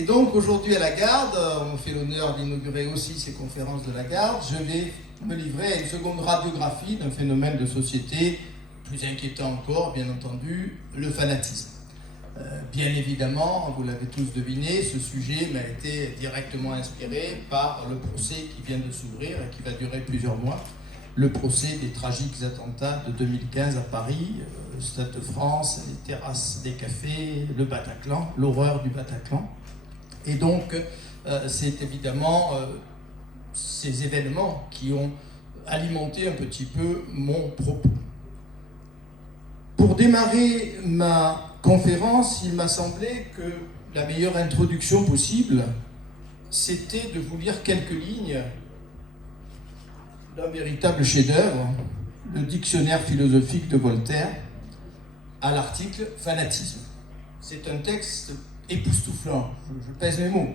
Et donc aujourd'hui à la Garde, on me fait l'honneur d'inaugurer aussi ces conférences de la Garde, je vais me livrer à une seconde radiographie d'un phénomène de société plus inquiétant encore, bien entendu, le fanatisme. Bien évidemment, vous l'avez tous deviné, ce sujet m'a été directement inspiré par le procès qui vient de s'ouvrir et qui va durer plusieurs mois, le procès des tragiques attentats de 2015 à Paris, le Stade de France, les terrasses des cafés, le Bataclan, l'horreur du Bataclan. Et donc, c'est évidemment ces événements qui ont alimenté un petit peu mon propos. Pour démarrer ma conférence, il m'a semblé que la meilleure introduction possible, c'était de vous lire quelques lignes d'un véritable chef-d'œuvre, le dictionnaire philosophique de Voltaire, à l'article « Fanatisme ». C'est un texte époustouflant, je pèse mes mots.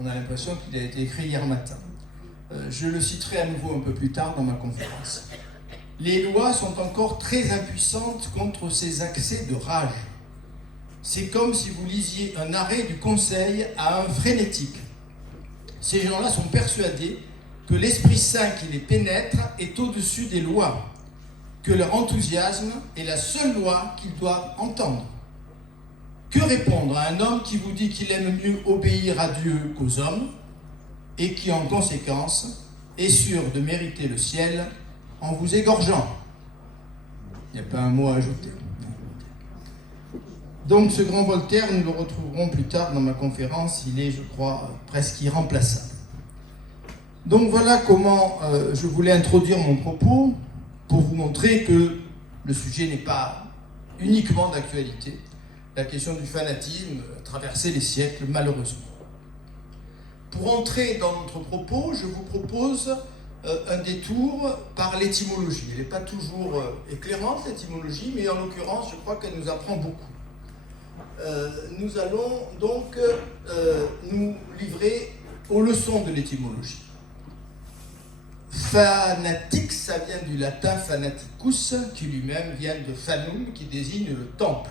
On a l'impression qu'il a été écrit hier matin. Je le citerai à nouveau un peu plus tard dans ma conférence. Les lois sont encore très impuissantes contre ces accès de rage. C'est comme si vous lisiez un arrêt du Conseil à un frénétique. Ces gens-là sont persuadés que l'Esprit Saint qui les pénètre est au-dessus des lois, que leur enthousiasme est la seule loi qu'ils doivent entendre. Que répondre à un homme qui vous dit qu'il aime mieux obéir à Dieu qu'aux hommes et qui, en conséquence, est sûr de mériter le ciel en vous égorgeant? Il n'y a pas un mot à ajouter. Donc ce grand Voltaire, nous le retrouverons plus tard dans ma conférence, il est, je crois, presque irremplaçable. Donc voilà comment je voulais introduire mon propos pour vous montrer que le sujet n'est pas uniquement d'actualité. La question du fanatisme a traversé les siècles, malheureusement. Pour entrer dans notre propos, je vous propose un détour par l'étymologie. Elle n'est pas toujours éclairante, l'étymologie, mais en l'occurrence, je crois qu'elle nous apprend beaucoup. Nous allons donc nous livrer aux leçons de l'étymologie. Fanatique, ça vient du latin fanaticus, qui lui-même vient de fanum, qui désigne le temple.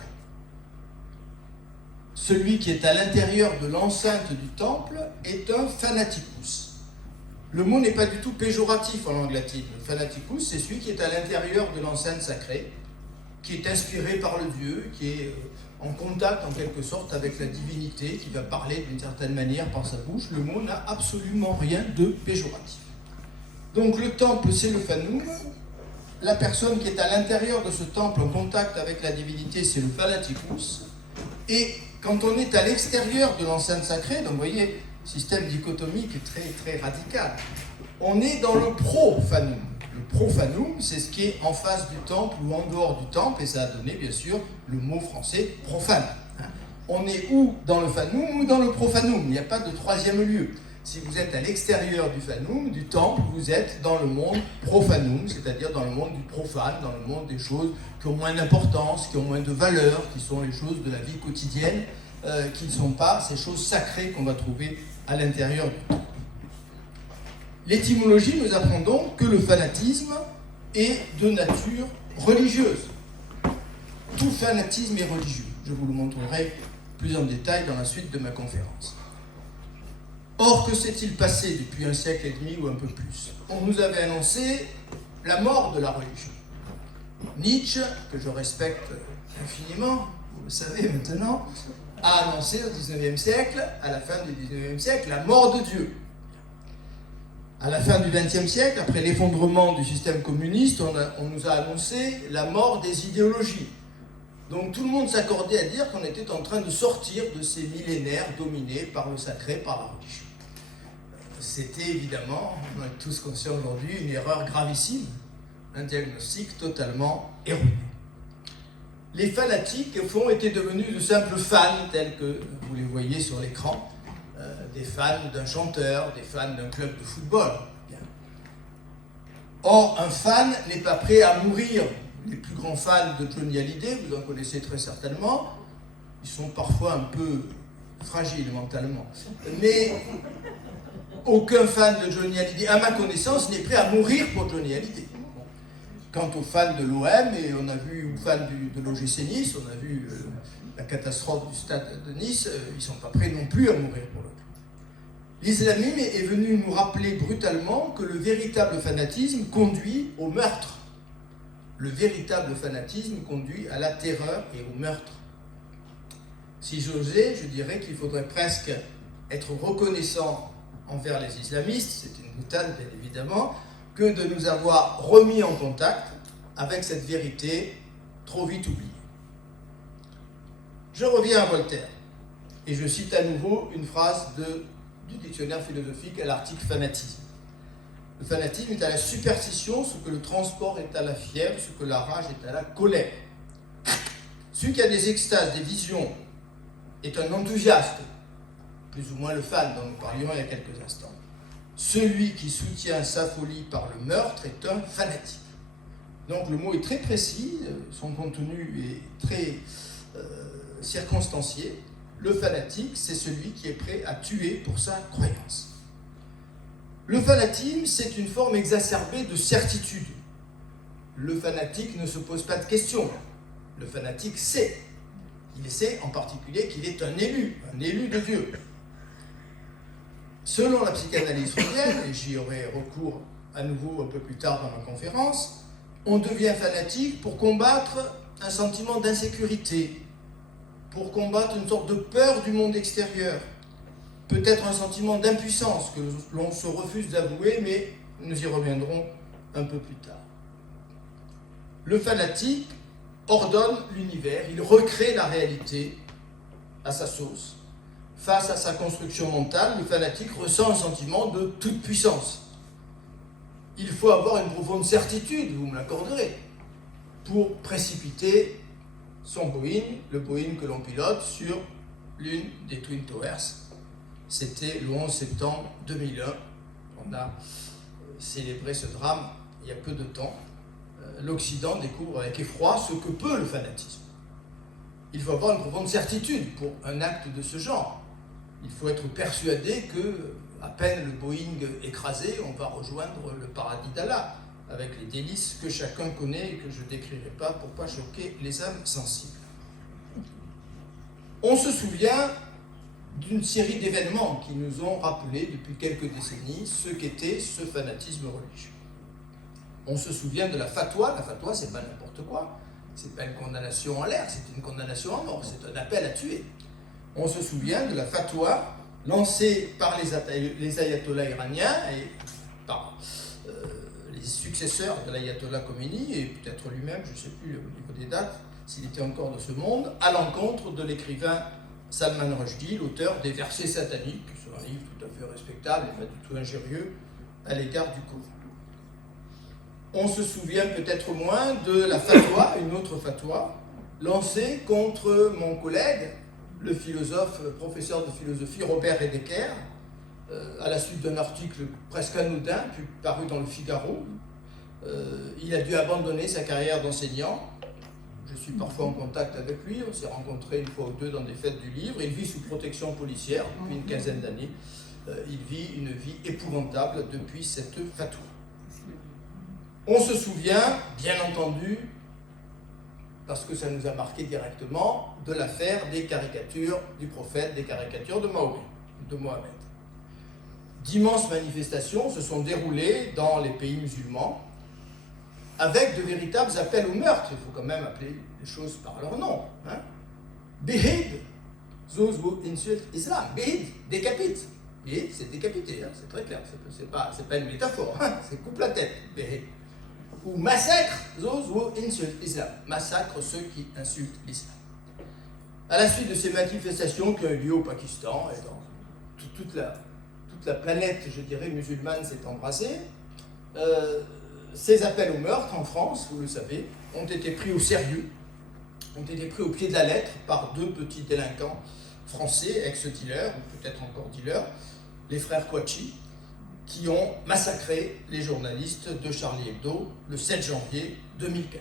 Celui qui est à l'intérieur de l'enceinte du temple est un fanaticus. Le mot n'est pas du tout péjoratif en langue latine. Le fanaticus, c'est celui qui est à l'intérieur de l'enceinte sacrée, qui est inspiré par le Dieu, qui est en contact en quelque sorte avec la divinité, qui va parler d'une certaine manière par sa bouche. Le mot n'a absolument rien de péjoratif. Donc le temple, c'est le fanum. La personne qui est à l'intérieur de ce temple en contact avec la divinité, c'est le fanaticus. Et quand on est à l'extérieur de l'enceinte sacrée, donc vous voyez, système dichotomique très, très radical, on est dans le profanum. Le profanum, c'est ce qui est en face du temple ou en dehors du temple, et ça a donné, bien sûr, le mot français profane. On est ou dans le fanum ou dans le profanum, il n'y a pas de troisième lieu. Si vous êtes à l'extérieur du fanum, du temple, vous êtes dans le monde profanum, c'est-à-dire dans le monde du profane, dans le monde des choses qui ont moins d'importance, qui ont moins de valeur, qui sont les choses de la vie quotidienne, qui ne sont pas ces choses sacrées qu'on va trouver à l'intérieur du temple. L'étymologie nous apprend donc que le fanatisme est de nature religieuse. Tout fanatisme est religieux. Je vous le montrerai plus en détail dans la suite de ma conférence. Or, que s'est-il passé depuis un siècle et demi ou un peu plus? On nous avait annoncé la mort de la religion. Nietzsche, que je respecte infiniment, vous le savez maintenant, a annoncé au XIXe siècle, à la fin du XIXe siècle, la mort de Dieu. À la fin du XXe siècle, après l'effondrement du système communiste, on nous a annoncé la mort des idéologies. Donc tout le monde s'accordait à dire qu'on était en train de sortir de ces millénaires dominés par le sacré, par la religion. C'était évidemment, on est tous conscients aujourd'hui, une erreur gravissime, un diagnostic totalement erroné. Les fanatiques, au fond, étaient devenus de simples fans, tels que vous les voyez sur l'écran, des fans d'un chanteur, des fans d'un club de football. Bien. Or, un fan n'est pas prêt à mourir. Les plus grands fans de Johnny Hallyday, vous en connaissez très certainement, ils sont parfois un peu fragiles mentalement. Mais aucun fan de Johnny Hallyday, à ma connaissance, n'est prêt à mourir pour Johnny Hallyday. Quant aux fans de l'OM, et on a vu, aux fans de l'OGC Nice, on a vu la catastrophe du stade de Nice, ils ne sont pas prêts non plus à mourir pour le club. L'islamisme est venu nous rappeler brutalement que le véritable fanatisme conduit au meurtre. Le véritable fanatisme conduit à la terreur et au meurtre. Si j'osais, je dirais qu'il faudrait presque être reconnaissant envers les islamistes, c'est une boutade bien évidemment, que de nous avoir remis en contact avec cette vérité trop vite oubliée. Je reviens à Voltaire et je cite à nouveau une phrase du dictionnaire philosophique à l'article fanatisme. Le fanatisme est à la superstition ce que le transport est à la fièvre, ce que la rage est à la colère. Celui qui a des extases, des visions, est un enthousiaste, plus ou moins le fan dont nous parlions il y a quelques instants. Celui qui soutient sa folie par le meurtre est un fanatique. Donc le mot est très précis, son contenu est très circonstancié. Le fanatique, c'est celui qui est prêt à tuer pour sa croyance. Le fanatisme, c'est une forme exacerbée de certitude. Le fanatique ne se pose pas de questions. Le fanatique sait. Il sait en particulier qu'il est un élu de Dieu. Selon la psychanalyse freudienne, et j'y aurai recours à nouveau un peu plus tard dans ma conférence, on devient fanatique pour combattre un sentiment d'insécurité, pour combattre une sorte de peur du monde extérieur, peut-être un sentiment d'impuissance que l'on se refuse d'avouer, mais nous y reviendrons un peu plus tard. Le fanatique ordonne l'univers, il recrée la réalité à sa sauce. Face à sa construction mentale, le fanatique ressent un sentiment de toute puissance. Il faut avoir une profonde certitude, vous me l'accorderez, pour précipiter son Boeing, le Boeing que l'on pilote, sur l'une des Twin Towers. C'était le 11 septembre 2001. On a célébré ce drame il y a peu de temps. L'Occident découvre avec effroi ce que peut le fanatisme. Il faut avoir une profonde certitude pour un acte de ce genre. Il faut être persuadé que, à peine le Boeing écrasé, on va rejoindre le paradis d'Allah, avec les délices que chacun connaît et que je ne décrirai pas pour ne pas choquer les âmes sensibles. On se souvient d'une série d'événements qui nous ont rappelé depuis quelques décennies ce qu'était ce fanatisme religieux. On se souvient de la fatwa. La fatwa, c'est pas n'importe quoi. C'est pas une condamnation en l'air, c'est une condamnation à mort, c'est un appel à tuer. On se souvient de la fatwa lancée par les ayatollahs iraniens et par les successeurs de l'ayatollah Khomeini, et peut-être lui-même, je ne sais plus au niveau des dates, s'il était encore de ce monde, à l'encontre de l'écrivain Salman Rushdie, l'auteur des versets sataniques, qui sont un livre tout à fait respectable et pas du tout injurieux à l'égard du Coran. On se souvient peut-être moins de la fatwa, une autre fatwa, lancée contre mon collègue, le philosophe, professeur de philosophie Robert Redeker, à la suite d'un article presque anodin, paru dans le Figaro. Il a dû abandonner sa carrière d'enseignant. Je suis parfois en contact avec lui, on s'est rencontrés une fois ou deux dans des fêtes du livre. Il vit sous protection policière depuis une quinzaine d'années. Il vit une vie épouvantable depuis cette fatwa. On se souvient, bien entendu, parce que ça nous a marqué directement, de l'affaire des caricatures du prophète, des caricatures de Mohammed. D'immenses manifestations se sont déroulées dans les pays musulmans, avec de véritables appels au meurtre. Il faut quand même appeler les choses par leur nom. Hein? Behid, those who insult Islam. Behid, décapite. Behid, c'est décapité, hein? C'est très clair. C'est pas une métaphore, hein? C'est coupe la tête, Behid. Ou massacre those who insult Islam. Massacre ceux qui insultent l'islam. À la suite de ces manifestations qui ont eu lieu au Pakistan et dans toute la planète, je dirais, musulmane s'est embrasée, ces appels au meurtre en France, vous le savez, ont été pris au sérieux, ont été pris au pied de la lettre par deux petits délinquants français, ex-dealers, ou peut-être encore dealers, les frères Kouachi, qui ont massacré les journalistes de Charlie Hebdo le 7 janvier 2015.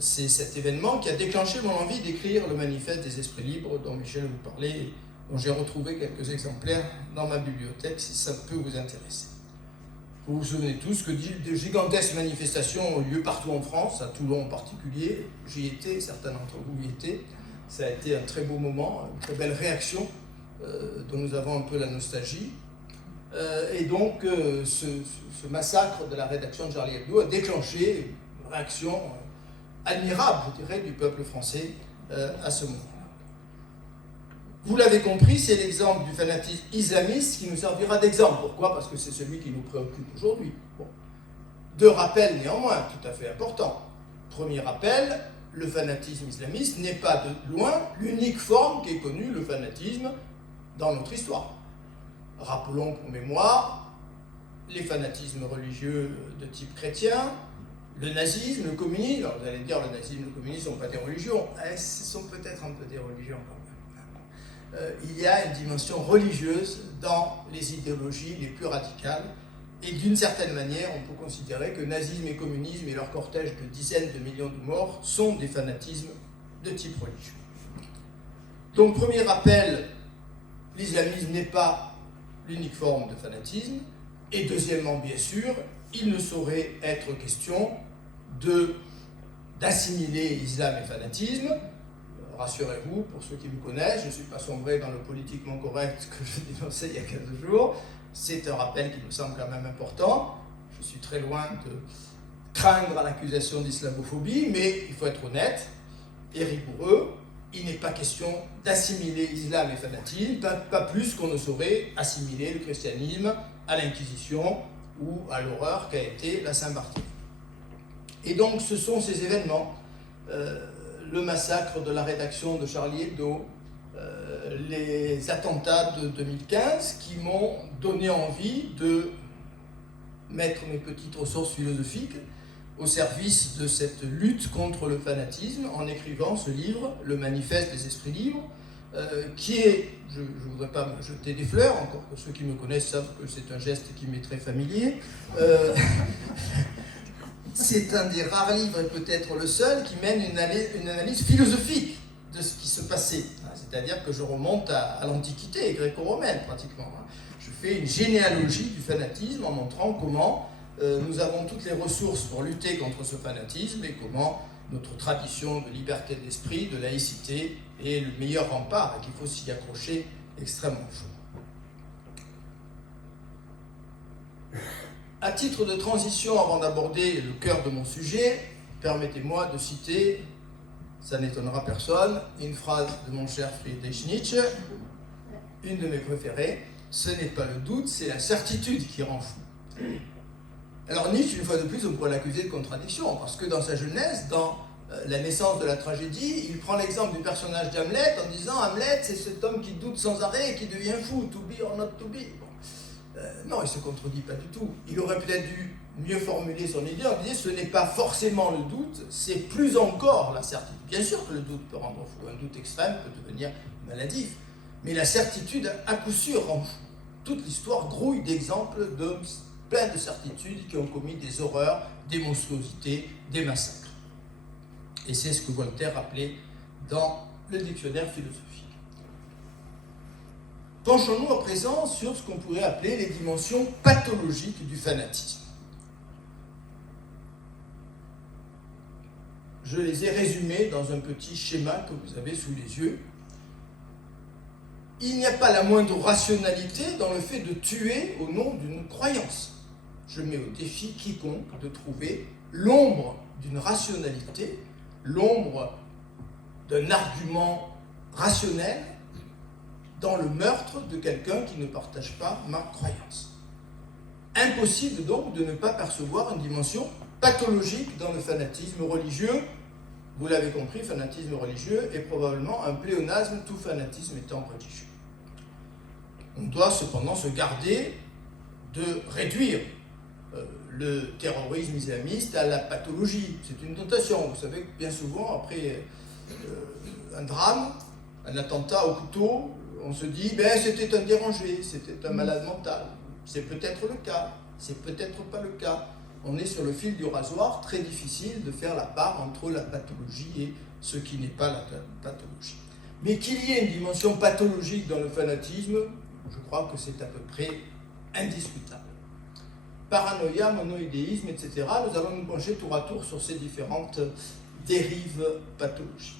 C'est cet événement qui a déclenché mon envie d'écrire le manifeste des esprits libres dont Michel vous parlait, dont j'ai retrouvé quelques exemplaires dans ma bibliothèque, si ça peut vous intéresser. Vous vous souvenez tous que de gigantesques manifestations ont lieu partout en France, à Toulon en particulier. J'y étais, certains d'entre vous y étaient, Ça a été un très beau moment, une très belle réaction dont nous avons un peu la nostalgie. Et donc, ce massacre de la rédaction de Charlie Hebdo a déclenché une réaction admirable, je dirais, du peuple français à ce moment. Vous l'avez compris, c'est l'exemple du fanatisme islamiste qui nous servira d'exemple. Pourquoi? Parce que c'est celui qui nous préoccupe aujourd'hui. Bon. Deux rappels néanmoins, tout à fait importants. Premier rappel, le fanatisme islamiste n'est pas de loin l'unique forme qu'ait connue le fanatisme dans notre histoire. Rappelons pour mémoire les fanatismes religieux de type chrétien, le nazisme, le communisme. Alors vous allez dire, le nazisme, le communisme ne sont pas des religions. Ce sont peut-être un peu des religions quand même. Il y a une dimension religieuse dans les idéologies les plus radicales. Et d'une certaine manière, on peut considérer que nazisme et communisme et leur cortège de dizaines de millions de morts sont des fanatismes de type religieux. Donc, premier rappel, l'islamisme n'est pas l'unique forme de fanatisme. Et deuxièmement, bien sûr, il ne saurait être question d'assimiler islam et fanatisme. Rassurez-vous, pour ceux qui me connaissent, je ne suis pas sombré dans le politiquement correct que je dénonçais il y a 15 jours. C'est un rappel qui me semble quand même important. Je suis très loin de craindre l'accusation d'islamophobie, mais il faut être honnête et rigoureux. Il n'est pas question d'assimiler islam et fanatisme, pas plus qu'on ne saurait assimiler le christianisme à l'Inquisition ou à l'horreur qu'a été la Saint-Barthélemy. Et donc ce sont ces événements, le massacre de la rédaction de Charlie Hebdo, les attentats de 2015 qui m'ont donné envie de mettre mes petites ressources philosophiques au service de cette lutte contre le fanatisme en écrivant ce livre, Le Manifeste des Esprits Libres, qui est, je ne voudrais pas me jeter des fleurs, encore que ceux qui me connaissent savent que c'est un geste qui m'est très familier. C'est un des rares livres, et peut-être le seul, qui mène une analyse philosophique de ce qui se passait. C'est-à-dire que je remonte à l'Antiquité gréco-romaine, pratiquement. Je fais une généalogie du fanatisme en montrant comment nous avons toutes les ressources pour lutter contre ce fanatisme et comment notre tradition de liberté d'esprit, de laïcité est le meilleur rempart et qu'il faut s'y accrocher extrêmement fort. À titre de transition, avant d'aborder le cœur de mon sujet, permettez-moi de citer, ça n'étonnera personne, une phrase de mon cher Friedrich Nietzsche, une de mes préférées: ce n'est pas le doute, c'est la certitude qui rend fou. Alors Nietzsche, une fois de plus, on pourrait l'accuser de contradiction, parce que dans sa jeunesse, dans la naissance de la tragédie, il prend l'exemple du personnage d'Hamlet en disant « Hamlet, c'est cet homme qui doute sans arrêt et qui devient fou, to be or not to be ». Non, il ne se contredit pas du tout. Il aurait peut-être dû mieux formuler son idée en disant « ce n'est pas forcément le doute, c'est plus encore la certitude ». Bien sûr que le doute peut rendre fou, un doute extrême peut devenir maladif, mais la certitude, à coup sûr, rend fou. Toute l'histoire grouille d'exemples d'hommes pleins de certitudes qui ont commis des horreurs, des monstruosités, des massacres. Et c'est ce que Voltaire appelait dans le dictionnaire philosophique. Penchons-nous à présent sur ce qu'on pourrait appeler les dimensions pathologiques du fanatisme. Je les ai résumées dans un petit schéma que vous avez sous les yeux. Il n'y a pas la moindre rationalité dans le fait de tuer au nom d'une croyance. Je mets au défi quiconque de trouver l'ombre d'une rationalité, l'ombre d'un argument rationnel dans le meurtre de quelqu'un qui ne partage pas ma croyance. Impossible donc de ne pas percevoir une dimension pathologique dans le fanatisme religieux. Vous l'avez compris, fanatisme religieux est probablement un pléonasme, tout fanatisme étant religieux. On doit cependant se garder de réduire le terrorisme islamiste à la pathologie. C'est une tentation. Vous savez que bien souvent, après un drame, un attentat au couteau, on se dit c'était un dérangé, c'était un malade mental. C'est peut-être le cas, c'est peut-être pas le cas. On est sur le fil du rasoir, très difficile de faire la part entre la pathologie et ce qui n'est pas la pathologie. Mais qu'il y ait une dimension pathologique dans le fanatisme, je crois que c'est à peu près indiscutable. Paranoïa, monoïdéisme, etc. Nous allons nous pencher tour à tour sur ces différentes dérives pathologiques.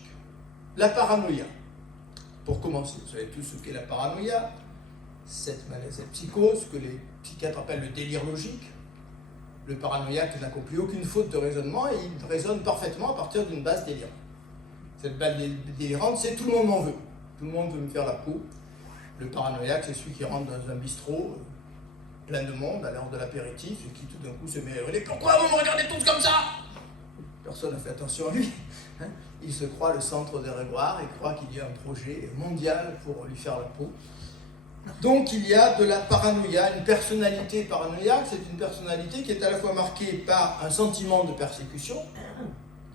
La paranoïa. Pour commencer, vous savez tous ce qu'est la paranoïa, cette maladie, cette psychose que les psychiatres appellent le délire logique. Le paranoïaque n'accomplit aucune faute de raisonnement et il raisonne parfaitement à partir d'une base délirante. Cette base délirante, c'est tout le monde m'en veut. Tout le monde veut me faire la peau. Le paranoïaque, c'est celui qui rentre dans un bistrot plein de monde à l'heure de l'apéritif et qui tout d'un coup se met à hurler « Pourquoi vous me regardez tous comme ça ?» Personne n'a fait attention à lui. Il se croit le centre des regards et croit qu'il y a un projet mondial pour lui faire la peau. Donc il y a de la paranoïa, une personnalité paranoïaque, c'est une personnalité qui est à la fois marquée par un sentiment de persécution,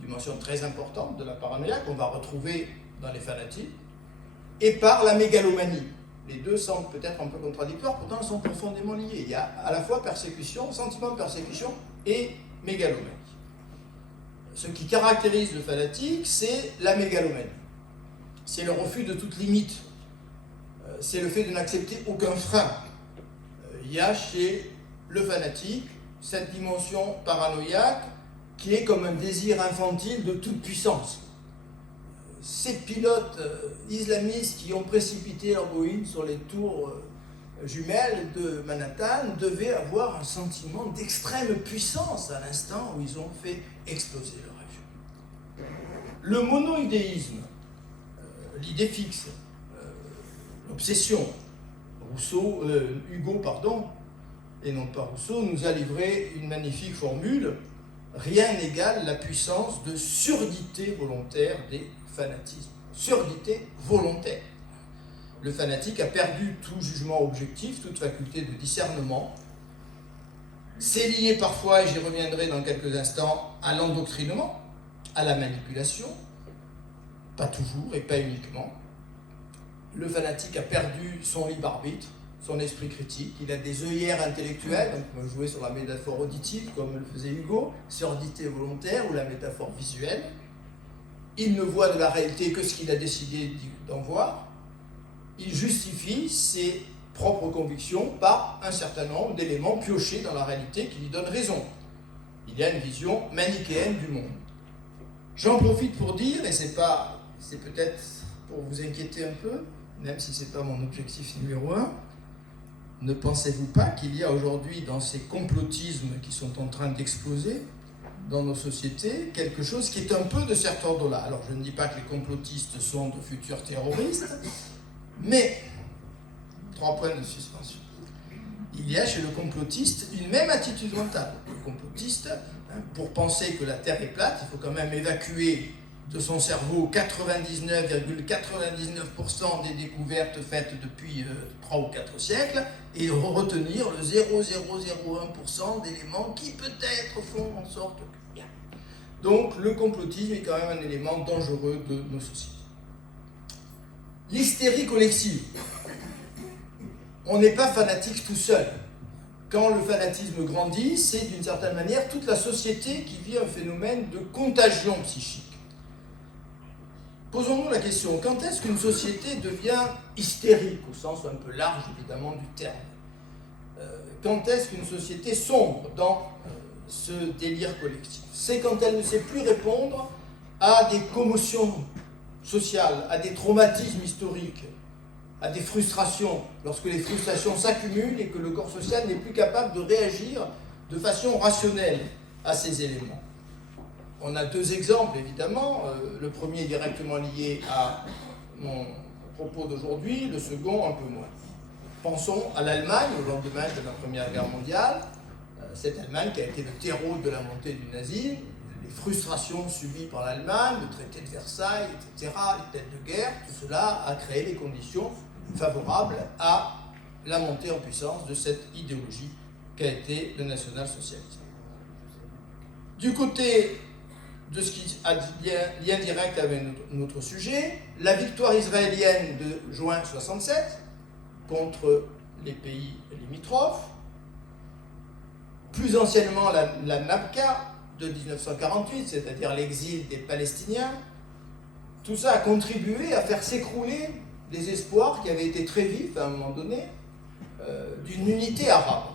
dimension très importante de la paranoïa qu'on va retrouver dans les fanatiques, et par la mégalomanie. Les deux semblent peut-être un peu contradictoires, pourtant ils sont profondément liés. Il y a à la fois persécution, sentiment de persécution et mégalomanie. Ce qui caractérise le fanatique, c'est la mégalomanie. C'est le refus de toute limite. C'est le fait de n'accepter aucun frein. Il y a chez le fanatique cette dimension paranoïaque qui est comme un désir infantile de toute puissance. Ces pilotes islamistes qui ont précipité leur Boeing sur les tours jumelles de Manhattan devaient avoir un sentiment d'extrême puissance à l'instant où ils ont fait exploser leur avion. Le monoïdéisme, l'idée fixe, l'obsession, Hugo, et non pas Rousseau, nous a livré une magnifique formule. Rien n'égale la puissance de surdité volontaire des fanatismes. Surdité volontaire. Le fanatique a perdu tout jugement objectif, toute faculté de discernement. C'est lié parfois, et j'y reviendrai dans quelques instants, à l'endoctrinement, à la manipulation, pas toujours et pas uniquement. Le fanatique a perdu son libre arbitre, son esprit critique, il a des œillères intellectuelles, donc on peut jouer sur la métaphore auditive comme le faisait Hugo, surdité volontaire ou la métaphore visuelle. Il ne voit de la réalité que ce qu'il a décidé d'en voir. Il justifie ses propres convictions par un certain nombre d'éléments piochés dans la réalité qui lui donnent raison. Il y a une vision manichéenne du monde. J'en profite pour dire, et c'est peut-être pour vous inquiéter un peu, même si ce n'est pas mon objectif numéro 1, ne pensez-vous pas qu'il y a aujourd'hui dans ces complotismes qui sont en train d'exploser dans nos sociétés quelque chose qui est un peu de cet ordre-là. Alors je ne dis pas que les complotistes sont de futurs terroristes, mais 3 points de suspension. Il y a chez le complotiste une même attitude mentale. Le complotiste, pour penser que la Terre est plate, il faut quand même évacuer de son cerveau 99,99% des découvertes faites depuis 3 ou 4 siècles et retenir le 0,001% d'éléments qui peut-être font en sorte que... Bien. Donc le complotisme est quand même un élément dangereux de nos sociétés. L'hystérie collective. On n'est pas fanatique tout seul. Quand le fanatisme grandit, c'est d'une certaine manière toute la société qui vit un phénomène de contagion psychique. Posons-nous la question, quand est-ce qu'une société devient hystérique, au sens un peu large évidemment du terme? Quand est-ce qu'une société sombre dans ce délire collectif? C'est quand elle ne sait plus répondre à des commotions sociales, à des traumatismes historiques, à des frustrations, lorsque les frustrations s'accumulent et que le corps social n'est plus capable de réagir de façon rationnelle à ces éléments. On a 2 exemples, évidemment. Le premier est directement lié à mon propos d'aujourd'hui, le second un peu moins. Pensons à l'Allemagne au lendemain de la Première Guerre mondiale. Cette Allemagne qui a été le terreau de la montée du nazisme, les frustrations subies par l'Allemagne, le traité de Versailles, etc., les têtes de guerre, tout cela a créé les conditions favorables à la montée en puissance de cette idéologie qu'a été le national-socialisme. Du côté de ce qui a lien direct avec notre sujet, la victoire israélienne de juin 1967 contre les pays limitrophes, plus anciennement la Nakba de 1948, c'est-à-dire l'exil des Palestiniens, tout ça a contribué à faire s'écrouler des espoirs qui avaient été très vifs à un moment donné d'une unité arabe.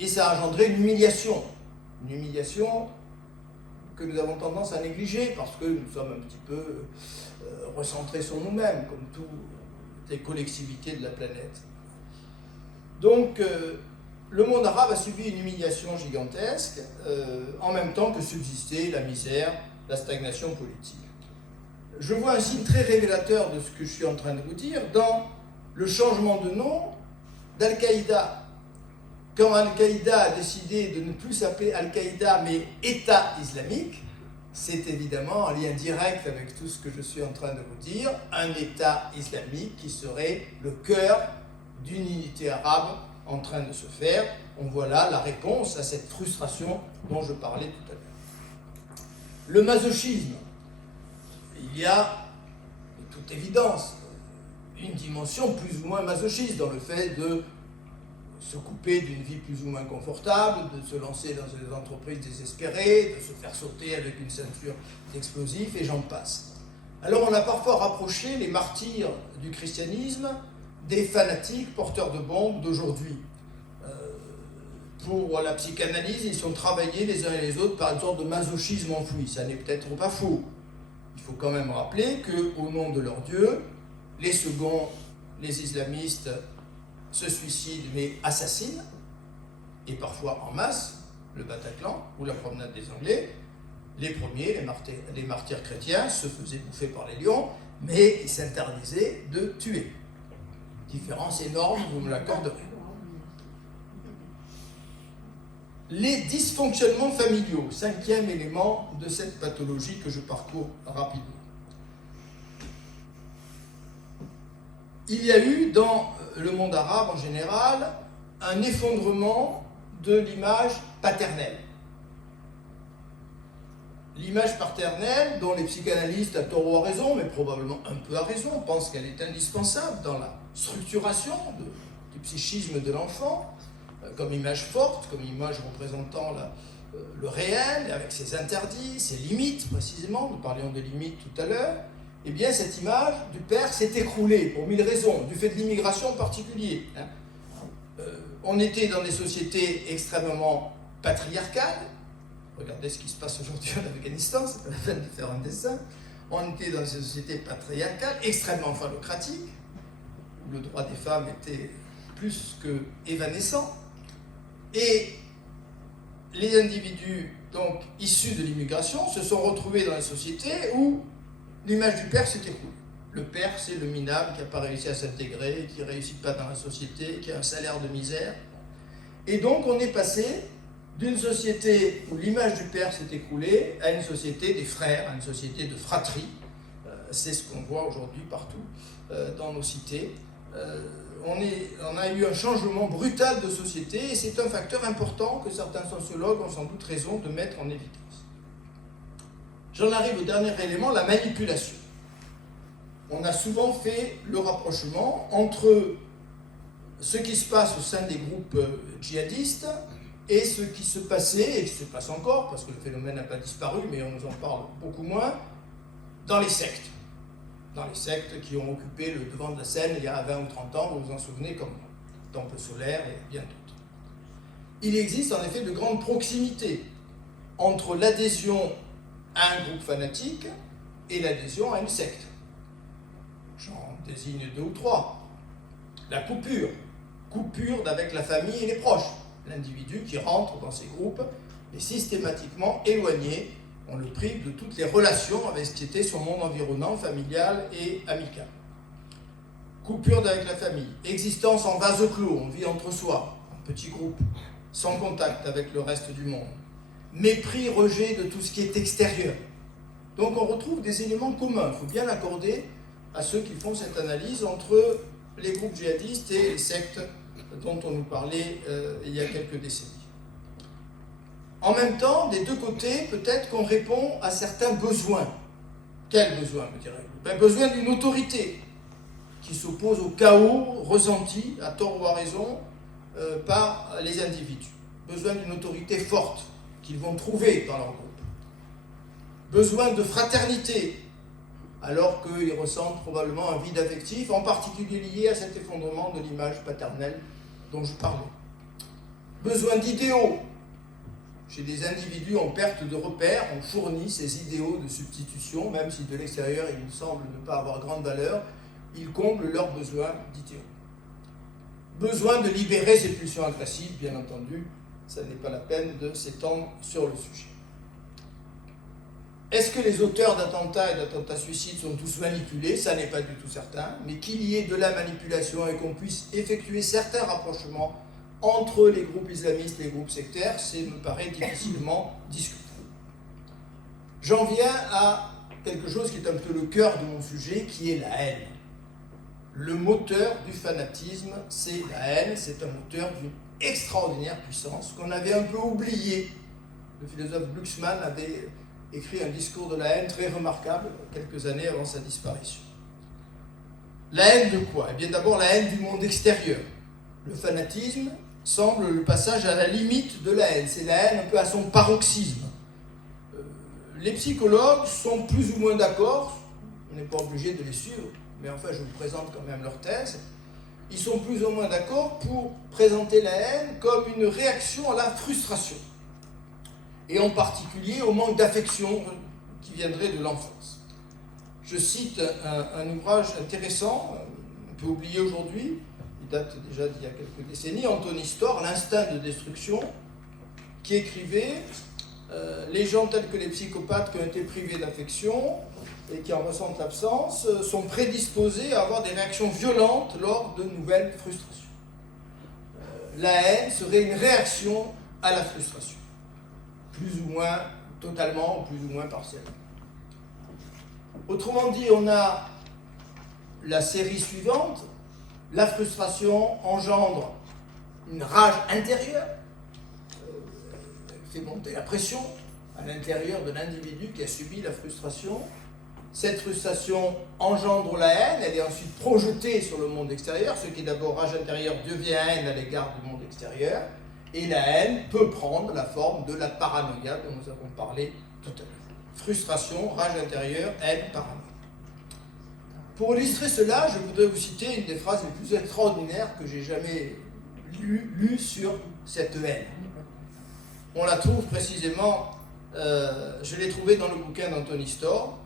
Et ça a engendré une humiliation que nous avons tendance à négliger parce que nous sommes un petit peu recentrés sur nous-mêmes, comme toutes les collectivités de la planète. Donc, le monde arabe a subi une humiliation gigantesque, en même temps que subsistait la misère, la stagnation politique. Je vois un signe très révélateur de ce que je suis en train de vous dire dans le changement de nom d'Al-Qaïda. Quand Al-Qaïda a décidé de ne plus s'appeler Al-Qaïda mais État islamique, c'est évidemment en lien direct avec tout ce que je suis en train de vous dire, un État islamique qui serait le cœur d'une unité arabe en train de se faire. On voit là la réponse à cette frustration dont je parlais tout à l'heure. Le masochisme. Il y a, de toute évidence, une dimension plus ou moins masochiste dans le fait de se couper d'une vie plus ou moins confortable, de se lancer dans des entreprises désespérées, de se faire sauter avec une ceinture d'explosifs, et j'en passe. Alors on a parfois rapproché les martyrs du christianisme des fanatiques porteurs de bombes d'aujourd'hui. Pour la psychanalyse, ils sont travaillés les uns et les autres par une sorte de masochisme enfoui. Ça n'est peut-être pas faux. Il faut quand même rappeler qu'au nom de leur Dieu, les seconds, les islamistes, se suicident mais assassinent, et parfois en masse, le Bataclan ou la promenade des Anglais. Les premiers, les martyrs chrétiens, se faisaient bouffer par les lions, mais ils s'interdisaient de tuer. Différence énorme, vous me l'accorderez. Les dysfonctionnements familiaux, cinquième élément de cette pathologie que je parcours rapidement. Il y a eu dans le monde arabe en général un effondrement de l'image paternelle. L'image paternelle dont les psychanalystes, à tort ou à raison, mais probablement un peu à raison, pensent qu'elle est indispensable dans la structuration du psychisme de l'enfant, comme image forte, comme image représentant le réel, avec ses interdits, ses limites précisément, nous parlions de limites tout à l'heure. Eh bien, cette image du père s'est écroulée pour mille raisons, du fait de l'immigration en particulier. On était dans des sociétés extrêmement patriarcales. Regardez ce qui se passe aujourd'hui en Afghanistan, c'est pas la peine de faire un dessin. On était dans ces sociétés patriarcales, extrêmement phallocratiques, où le droit des femmes était plus que évanescent. Et les individus, donc issus de l'immigration, se sont retrouvés dans les sociétés où l'image du père s'est écroulée. Le père, c'est le minable qui n'a pas réussi à s'intégrer, qui ne réussit pas dans la société, qui a un salaire de misère. Et donc, on est passé d'une société où l'image du père s'est écroulée à une société des frères, à une société de fratrie. C'est ce qu'on voit aujourd'hui partout dans nos cités. On a eu un changement brutal de société et c'est un facteur important que certains sociologues ont sans doute raison de mettre en évidence. J'en arrive au dernier élément, la manipulation. On a souvent fait le rapprochement entre ce qui se passe au sein des groupes djihadistes et ce qui se passait, et qui se passe encore, parce que le phénomène n'a pas disparu, mais on nous en parle beaucoup moins, dans les sectes. Dans les sectes qui ont occupé le devant de la scène il y a 20 ou 30 ans, vous vous en souvenez comme moi, Temple solaire et bien d'autres. Il existe en effet de grandes proximités entre l'adhésion à un groupe fanatique et l'adhésion à une secte. J'en désigne 2 ou 3. La coupure avec la famille et les proches. L'individu qui rentre dans ces groupes est systématiquement éloigné. On le prive de toutes les relations avec ce qui était son monde environnant, familial et amical. Coupure avec la famille. Existence en vase clos, on vit entre soi, en petits groupes, sans contact avec le reste du monde. Mépris, rejet de tout ce qui est extérieur. Donc on retrouve des éléments communs, il faut bien l'accorder à ceux qui font cette analyse entre les groupes djihadistes et les sectes dont on nous parlait il y a quelques décennies. En même temps, des deux côtés, peut-être qu'on répond à certains besoins. Quels besoins, me direz-vous ? Besoin d'une autorité qui s'oppose au chaos ressenti, à tort ou à raison, par les individus. Besoin d'une autorité forte qu'ils vont trouver dans leur groupe. Besoin de fraternité, alors qu'ils ressentent probablement un vide affectif, en particulier lié à cet effondrement de l'image paternelle dont je parlais. Besoin d'idéaux. Chez des individus en perte de repère, on fournit ces idéaux de substitution, même si de l'extérieur ils nous semblent ne pas avoir grande valeur, ils comblent leurs besoins d'idéaux. Besoin de libérer ces pulsions agressives, bien entendu, ça n'est pas la peine de s'étendre sur le sujet. Est-ce que les auteurs d'attentats et d'attentats suicides sont tous manipulés? Ça n'est pas du tout certain, mais qu'il y ait de la manipulation et qu'on puisse effectuer certains rapprochements entre les groupes islamistes et les groupes sectaires, ça me paraît difficilement discutable. J'en viens à quelque chose qui est un peu le cœur de mon sujet, qui est la haine. Le moteur du fanatisme, c'est la haine, c'est un moteur d'une extraordinaire puissance qu'on avait un peu oublié. Le philosophe Glucksmann avait écrit un discours de la haine très remarquable quelques années avant sa disparition. La haine de quoi? Eh bien d'abord la haine du monde extérieur. Le fanatisme semble le passage à la limite de la haine. C'est la haine un peu à son paroxysme. Les psychologues sont plus ou moins d'accord, on n'est pas obligé de les suivre, mais enfin je vous présente quand même leur thèse. Ils sont plus ou moins d'accord pour présenter la haine comme une réaction à la frustration, et en particulier au manque d'affection qui viendrait de l'enfance. Je cite un ouvrage intéressant, un peu oublié aujourd'hui, il date déjà d'il y a quelques décennies, Anthony Storr, L'instinct de destruction, qui écrivait les gens tels que les psychopathes qui ont été privés d'affection et qui en ressentent l'absence sont prédisposés à avoir des réactions violentes lors de nouvelles frustrations. La haine serait une réaction à la frustration, plus ou moins totalement ou plus ou moins partiellement. Autrement dit, on a la série suivante. La frustration engendre une rage intérieure, fait monter la pression à l'intérieur de l'individu qui a subi la frustration. Cette frustration engendre la haine, elle est ensuite projetée sur le monde extérieur. Ce qui est d'abord rage intérieure devient haine à l'égard du monde extérieur. Et la haine peut prendre la forme de la paranoïa dont nous avons parlé tout à l'heure. Frustration, rage intérieure, haine, paranoïa. Pour illustrer cela, je voudrais vous citer une des phrases les plus extraordinaires que j'ai jamais lues sur cette haine. On la trouve précisément, je l'ai trouvée dans le bouquin d'Anthony Storr.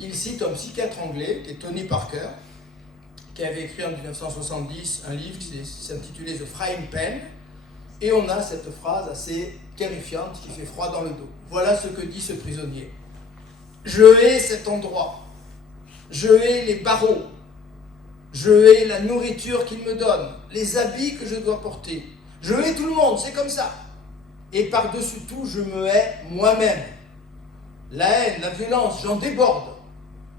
Il cite un psychiatre anglais, qui est Tony Parker, qui avait écrit en 1970 un livre qui s'intitulait The Frying Pan, et on a cette phrase assez terrifiante qui fait froid dans le dos. Voilà ce que dit ce prisonnier. « Je hais cet endroit, je hais les barreaux, je hais la nourriture qu'il me donne, les habits que je dois porter, je hais tout le monde, c'est comme ça. Et par-dessus tout, je me hais moi-même. La haine, la violence, j'en déborde.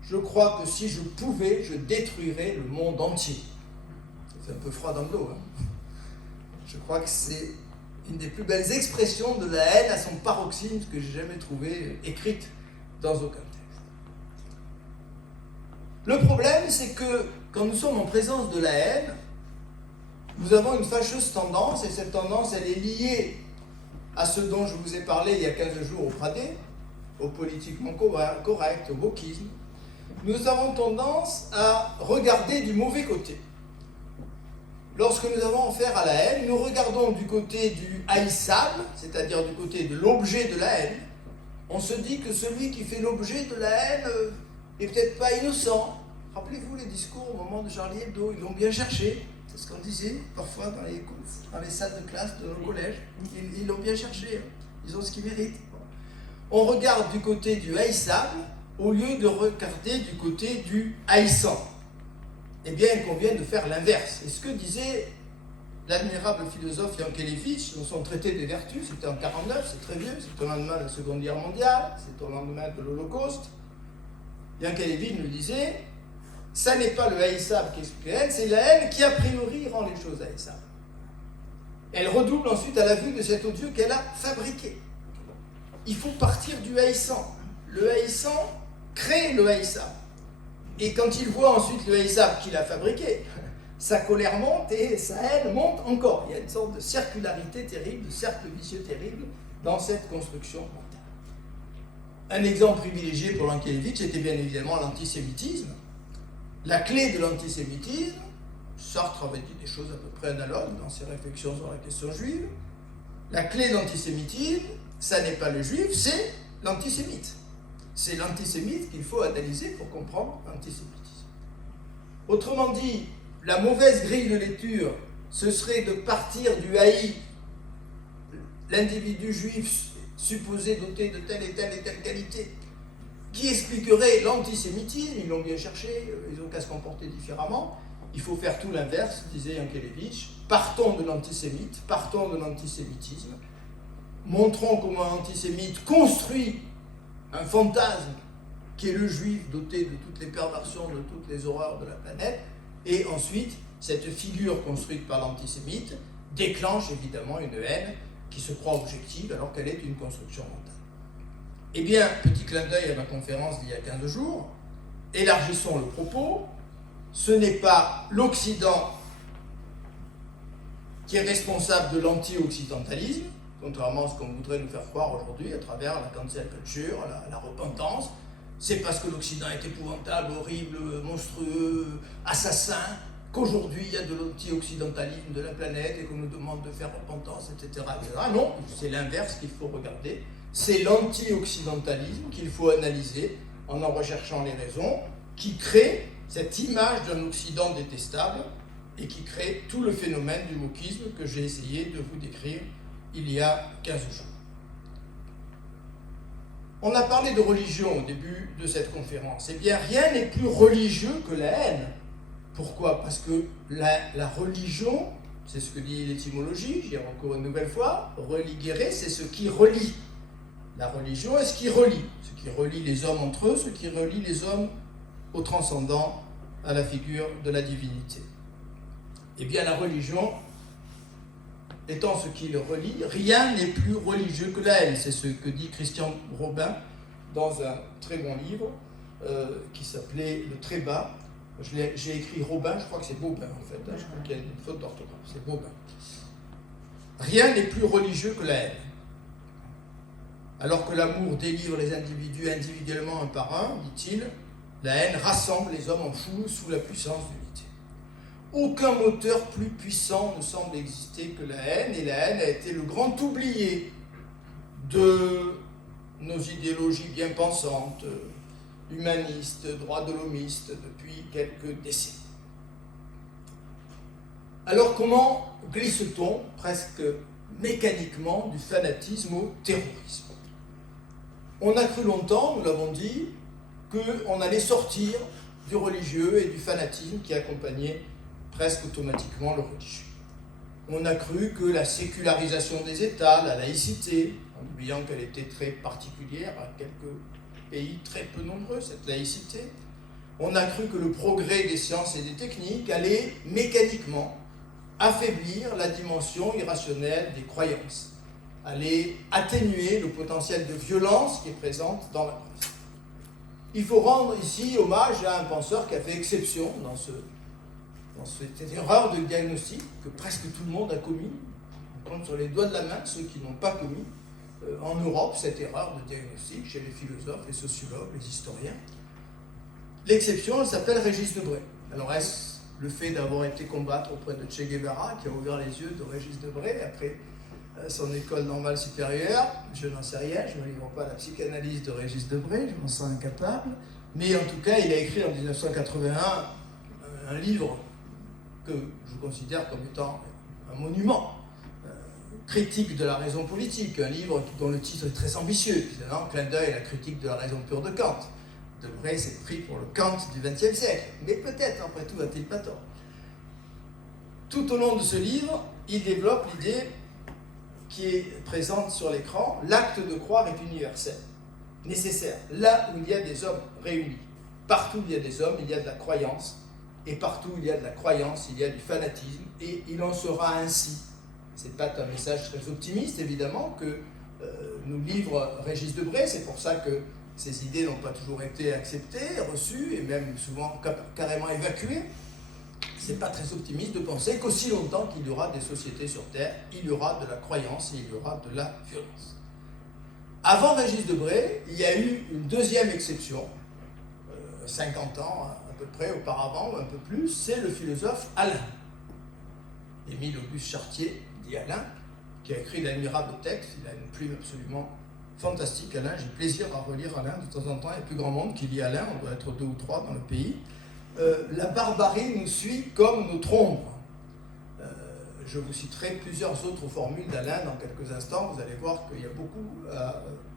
Je crois que si je pouvais, je détruirais le monde entier. » C'est un peu froid dans le dos. Hein. Je crois que c'est une des plus belles expressions de la haine à son paroxysme que j'ai jamais trouvée écrite dans aucun texte. Le problème, c'est que quand nous sommes en présence de la haine, nous avons une fâcheuse tendance, et cette tendance, elle est liée à ce dont je vous ai parlé il y a 15 jours au Pradé, au politiquement correct, au wokisme. Nous avons tendance à regarder du mauvais côté. Lorsque nous avons affaire à la haine, nous regardons du côté du haïssable, c'est-à-dire du côté de l'objet de la haine. On se dit que celui qui fait l'objet de la haine n'est peut-être pas innocent. Rappelez-vous les discours au moment de Charlie Hebdo, ils l'ont bien cherché. C'est ce qu'on disait parfois dans les salles de classe de nos collèges. Ils l'ont bien cherché, ils ont ce qu'ils méritent. On regarde du côté du haïssable au lieu de regarder du côté du haïssant. Eh bien, il convient de faire l'inverse. Et ce que disait l'admirable philosophe Yankelevitch dans son traité des vertus, c'était en 1949, c'est très vieux, c'est au lendemain de la Seconde Guerre mondiale, c'est au lendemain de l'Holocauste. Yankelevitch nous disait, ça n'est pas le haïssable qui explique la haine, c'est la haine qui a priori rend les choses haïssables. Elle redouble ensuite à la vue de cet odieux qu'elle a fabriqué. Il faut partir du haïssant. Le haïssant crée le haïssable. Et quand il voit ensuite le haïssable qu'il a fabriqué, sa colère monte et sa haine monte encore. Il y a une sorte de circularité terrible, de cercle vicieux terrible dans cette construction mentale. Un exemple privilégié pour Yankelevitch était bien évidemment l'antisémitisme. La clé de l'antisémitisme, Sartre avait dit des choses à peu près analogues dans ses réflexions sur la question juive, La clé de l'antisémitisme, ça n'est pas le juif, c'est l'antisémite. C'est l'antisémite qu'il faut analyser pour comprendre l'antisémitisme. Autrement dit, la mauvaise grille de lecture, ce serait de partir du haï, l'individu juif supposé doté de telle et telle qualité, qui expliquerait l'antisémitisme. Ils l'ont bien cherché, ils n'ont qu'à se comporter différemment. Il faut faire tout l'inverse, disait Yankelevitch. Partons de l'antisémite, partons de l'antisémitisme, montrons comment un antisémite construit un fantasme qui est le juif doté de toutes les perversions, de toutes les horreurs de la planète, et ensuite, cette figure construite par l'antisémite déclenche évidemment une haine qui se croit objective alors qu'elle est une construction mentale. Eh bien, petit clin d'œil à ma conférence d'il y a 15 jours, élargissons le propos, ce n'est pas l'Occident qui est responsable de l'anti-occidentalisme, contrairement à ce qu'on voudrait nous faire croire aujourd'hui à travers la cancel culture, la repentance. C'est parce que l'Occident est épouvantable, horrible, monstrueux, assassin, qu'aujourd'hui il y a de l'anti-occidentalisme de la planète et qu'on nous demande de faire repentance, etc. Non, c'est l'inverse qu'il faut regarder. C'est l'anti-occidentalisme qu'il faut analyser en recherchant les raisons qui créent cette image d'un Occident détestable et qui crée tout le phénomène du wokisme que j'ai essayé de vous décrire il y a 15 jours. On a parlé de religion au début de cette conférence. Eh bien, rien n'est plus religieux que la haine. Pourquoi ? Parce que la religion, c'est ce que dit l'étymologie, j'y reviens encore une nouvelle fois, religere, c'est ce qui relie. La religion est ce qui relie les hommes entre eux, ce qui relie les hommes au transcendant, à la figure de la divinité. Eh bien, la religion étant ce qui le relie, rien n'est plus religieux que la haine. C'est ce que dit Christian Robin dans un très bon livre qui s'appelait Le Trébat. J'ai écrit Robin, je crois que c'est Bobin en fait, je crois qu'il y a une faute d'orthographe, c'est Bobin. Rien n'est plus religieux que la haine. Alors que l'amour délivre les individus individuellement un par un, dit-il, la haine rassemble les hommes en foule sous la puissance d'unité. Aucun moteur plus puissant ne semble exister que la haine, et la haine a été le grand oublié de nos idéologies bien pensantes, humanistes, droits de l'hommiste, depuis quelques décennies. Alors comment glisse-t-on presque mécaniquement du fanatisme au terrorisme ? On a cru longtemps, nous l'avons dit, qu'on allait sortir du religieux et du fanatisme qui accompagnait presque automatiquement le religieux. On a cru que la sécularisation des États, la laïcité, en oubliant qu'elle était très particulière à quelques pays très peu nombreux, cette laïcité, on a cru que le progrès des sciences et des techniques allait mécaniquement affaiblir la dimension irrationnelle des croyances, allait atténuer le potentiel de violence qui est présente dans la presse. Il faut rendre ici hommage à un penseur qui a fait exception dans cette erreur de diagnostic que presque tout le monde a commis. On compte sur les doigts de la main ceux qui n'ont pas commis en Europe cette erreur de diagnostic chez les philosophes, les sociologues, les historiens. L'exception, elle s'appelle Régis Debray. Alors est-ce le fait d'avoir été combattre auprès de Che Guevara qui a ouvert les yeux de Régis Debray après son école normale supérieure? Je n'en sais rien, je ne me livre pas à la psychanalyse de Régis Debray, je m'en sens incapable. Mais en tout cas, il a écrit en 1981 un livre que je considère comme étant un monument critique de la raison politique, un livre dont le titre est très ambitieux, évidemment, clin d'œil à la critique de la raison pure de Kant. Debray s'est pris pour le Kant du XXe siècle, mais peut-être, après tout, a-t-il pas tort. Tout au long de ce livre, il développe l'idée qui est présente sur l'écran, l'acte de croire est universel, nécessaire, là où il y a des hommes réunis. Partout où il y a des hommes, il y a de la croyance, et partout où il y a de la croyance, il y a du fanatisme, et il en sera ainsi. Ce n'est pas un message très optimiste, évidemment, que nous livre Régis Debray, c'est pour ça que ces idées n'ont pas toujours été acceptées, reçues, et même souvent carrément évacuées. Ce n'est pas très optimiste de penser qu'aussi longtemps qu'il y aura des sociétés sur Terre, il y aura de la croyance et il y aura de la violence. Avant Régis Debray, il y a eu une deuxième exception, 50 ans à peu près auparavant, ou un peu plus, c'est le philosophe Alain. Émile Auguste Chartier, dit Alain, qui a écrit d'admirables textes. Il a une plume absolument fantastique, Alain. J'ai plaisir à relire Alain de temps en temps. Il y a plus grand monde qui lit Alain, on doit être 2 ou 3 dans le pays. La barbarie nous suit comme notre ombre. Je vous citerai plusieurs autres formules d'Alain dans quelques instants. Vous allez voir qu'il y a beaucoup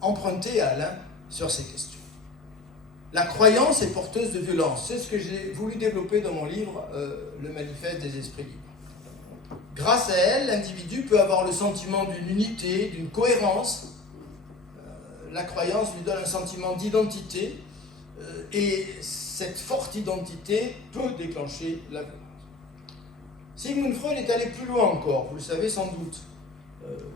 emprunté à Alain sur ces questions. La croyance est porteuse de violence. C'est ce que j'ai voulu développer dans mon livre, Le Manifeste des Esprits Libres. Grâce à elle, l'individu peut avoir le sentiment d'une unité, d'une cohérence. La croyance lui donne un sentiment d'identité et cette forte identité peut déclencher la violence. Sigmund Freud est allé plus loin encore, vous le savez sans doute.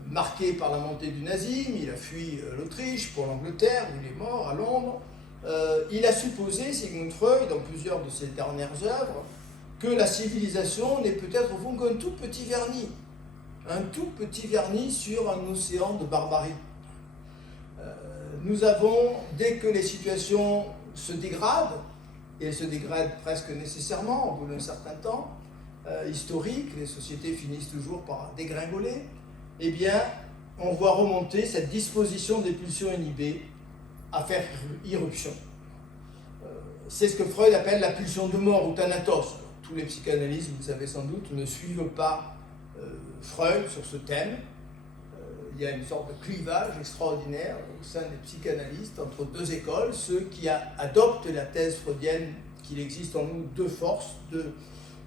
Marqué par la montée du nazisme, il a fui l'Autriche pour l'Angleterre, où il est mort à Londres. Il a supposé, Sigmund Freud, dans plusieurs de ses dernières œuvres, que la civilisation n'est peut-être au fond qu'un tout petit vernis. Un tout petit vernis sur un océan de barbarie. Nous avons, dès que les situations se dégradent, et elles se dégradent presque nécessairement au bout d'un certain temps, historique, les sociétés finissent toujours par dégringoler, eh bien, on voit remonter cette disposition des pulsions inhibées à faire irruption. C'est ce que Freud appelle la pulsion de mort ou thanatos. Tous les psychanalystes, vous le savez sans doute, ne suivent pas Freud sur ce thème. Il y a une sorte de clivage extraordinaire au sein des psychanalystes entre deux écoles, ceux qui adoptent la thèse freudienne qu'il existe en nous 2 forces, 2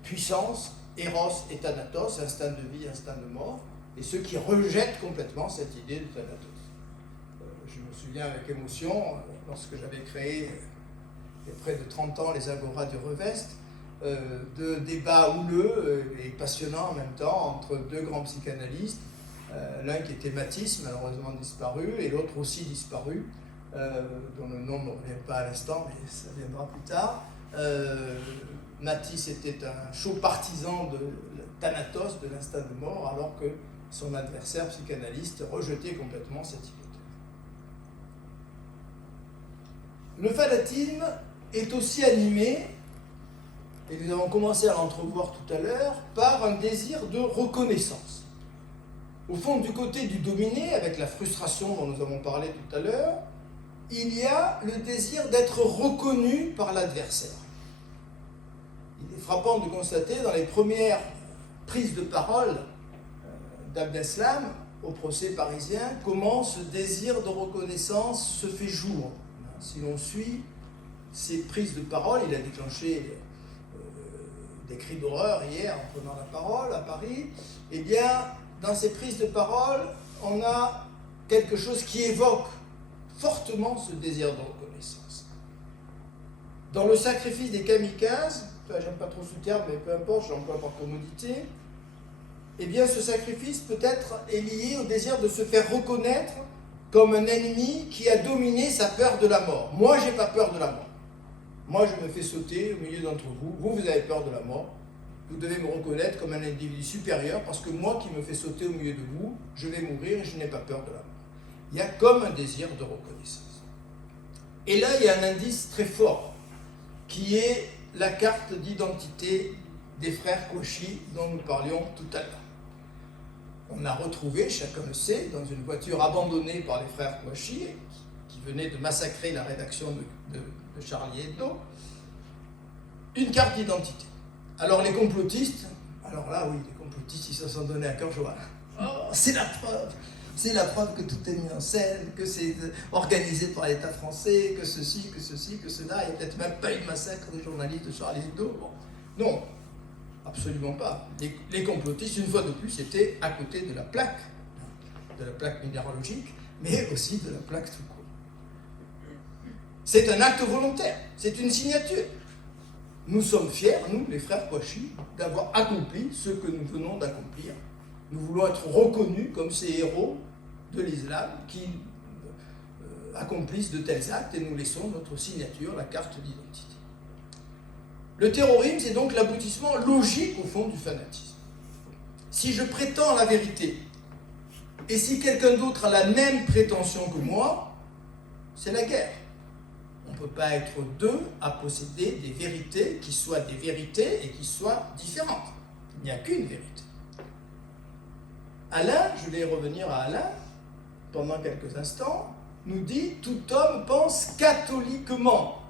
puissance, Eros et Thanatos, instinct de vie, instinct de mort, et ceux qui rejettent complètement cette idée de Thanatos. Je me souviens avec émotion, lorsque j'avais créé, il y a près de 30 ans, les Agora du Revest, de débats houleux et passionnants en même temps entre 2 grands psychanalystes, l'un qui était Matisse, malheureusement disparu, et l'autre aussi disparu, dont le nom ne me revient pas à l'instant, mais ça viendra plus tard. Matisse était un chaud partisan de Thanatos, de l'instinct de mort, alors que son adversaire psychanalyste rejetait complètement cette hypothèse. Le fanatisme est aussi animé, et nous avons commencé à l'entrevoir tout à l'heure, par un désir de reconnaissance. Au fond, du côté du dominé, avec la frustration dont nous avons parlé tout à l'heure, il y a le désir d'être reconnu par l'adversaire. Il est frappant de constater dans les premières prises de parole d'Abdeslam au procès parisien comment ce désir de reconnaissance se fait jour. Si l'on suit ces prises de parole, il a déclenché des cris d'horreur hier en prenant la parole à Paris, eh bien, dans ces prises de parole, on a quelque chose qui évoque fortement ce désir de reconnaissance. Dans le sacrifice des kamikazes, j'aime pas trop ce terme, mais peu importe, je l'emploie par commodité, eh bien ce sacrifice peut-être est lié au désir de se faire reconnaître comme un ennemi qui a dominé sa peur de la mort. Moi, j'ai pas peur de la mort. Moi, je me fais sauter au milieu d'entre vous. Vous avez peur de la mort. Vous devez me reconnaître comme un individu supérieur parce que moi qui me fais sauter au milieu de vous, je vais mourir et je n'ai pas peur de la mort. Il y a comme un désir de reconnaissance. Et là, il y a un indice très fort qui est la carte d'identité des frères Kouachi dont nous parlions tout à l'heure. On a retrouvé, chacun le sait, dans une voiture abandonnée par les frères Kouachi, qui venaient de massacrer la rédaction de Charlie Hebdo, une carte d'identité. Alors les complotistes, alors là oui, les complotistes ils se sont donnés à cœur joie. Oh, c'est la preuve que tout est mis en scène, que c'est organisé par l'État français, que ceci, que cela, il n'y a peut-être même pas eu de massacre des journalistes de Charlie Hebdo. Bon. Non, absolument pas. Les complotistes, une fois de plus, étaient à côté de la plaque minéralogique, mais aussi de la plaque tout court. C'est un acte volontaire, c'est une signature. Nous sommes fiers, nous, les frères Kouachi, d'avoir accompli ce que nous venons d'accomplir. Nous voulons être reconnus comme ces héros de l'islam qui accomplissent de tels actes et nous laissons notre signature, la carte d'identité. Le terrorisme, c'est donc l'aboutissement logique au fond du fanatisme. Si je prétends la vérité et si quelqu'un d'autre a la même prétention que moi, c'est la guerre. On ne peut pas être 2 à posséder des vérités qui soient des vérités et qui soient différentes. Il n'y a qu'une vérité. Alain, je vais revenir à Alain pendant quelques instants, nous dit « tout homme pense catholiquement ».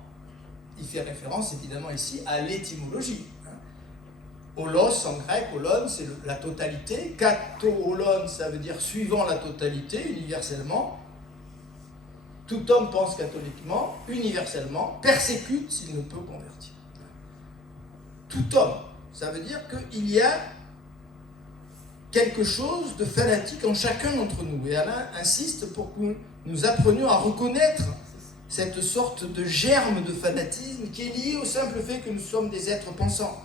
Il fait référence évidemment ici à l'étymologie. Holos en grec, holon c'est la totalité, katho-holon ça veut dire suivant la totalité, universellement. Tout homme pense catholiquement, universellement, persécute s'il ne peut convertir. Tout homme, ça veut dire qu'il y a quelque chose de fanatique en chacun d'entre nous. Et Alain insiste pour que nous apprenions à reconnaître cette sorte de germe de fanatisme qui est lié au simple fait que nous sommes des êtres pensants,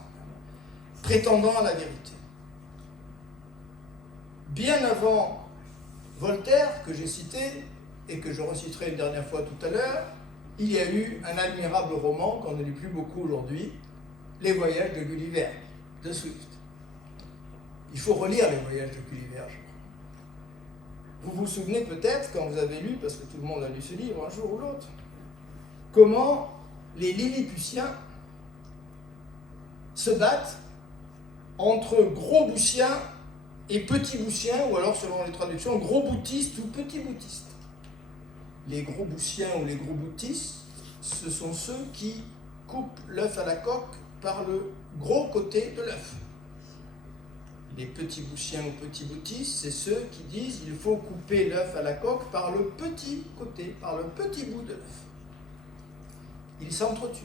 prétendant à la vérité. Bien avant Voltaire, que j'ai cité, et que je reciterai une dernière fois tout à l'heure, il y a eu un admirable roman qu'on ne lit plus beaucoup aujourd'hui, Les Voyages de Gulliver, de Swift. Il faut relire Les Voyages de Gulliver, je crois. Vous vous souvenez peut-être, quand vous avez lu, parce que tout le monde a lu ce livre un jour ou l'autre, comment les Lilliputiens se battent entre gros boutiens et petits boutiens, ou alors selon les traductions, gros boutistes ou petits boutistes. Les gros boutiens ou les gros boutistes, ce sont ceux qui coupent l'œuf à la coque par le gros côté de l'œuf. Les petits boutiens ou petits boutistes, c'est ceux qui disent qu'il faut couper l'œuf à la coque par le petit côté, par le petit bout de l'œuf. Ils s'entretuent.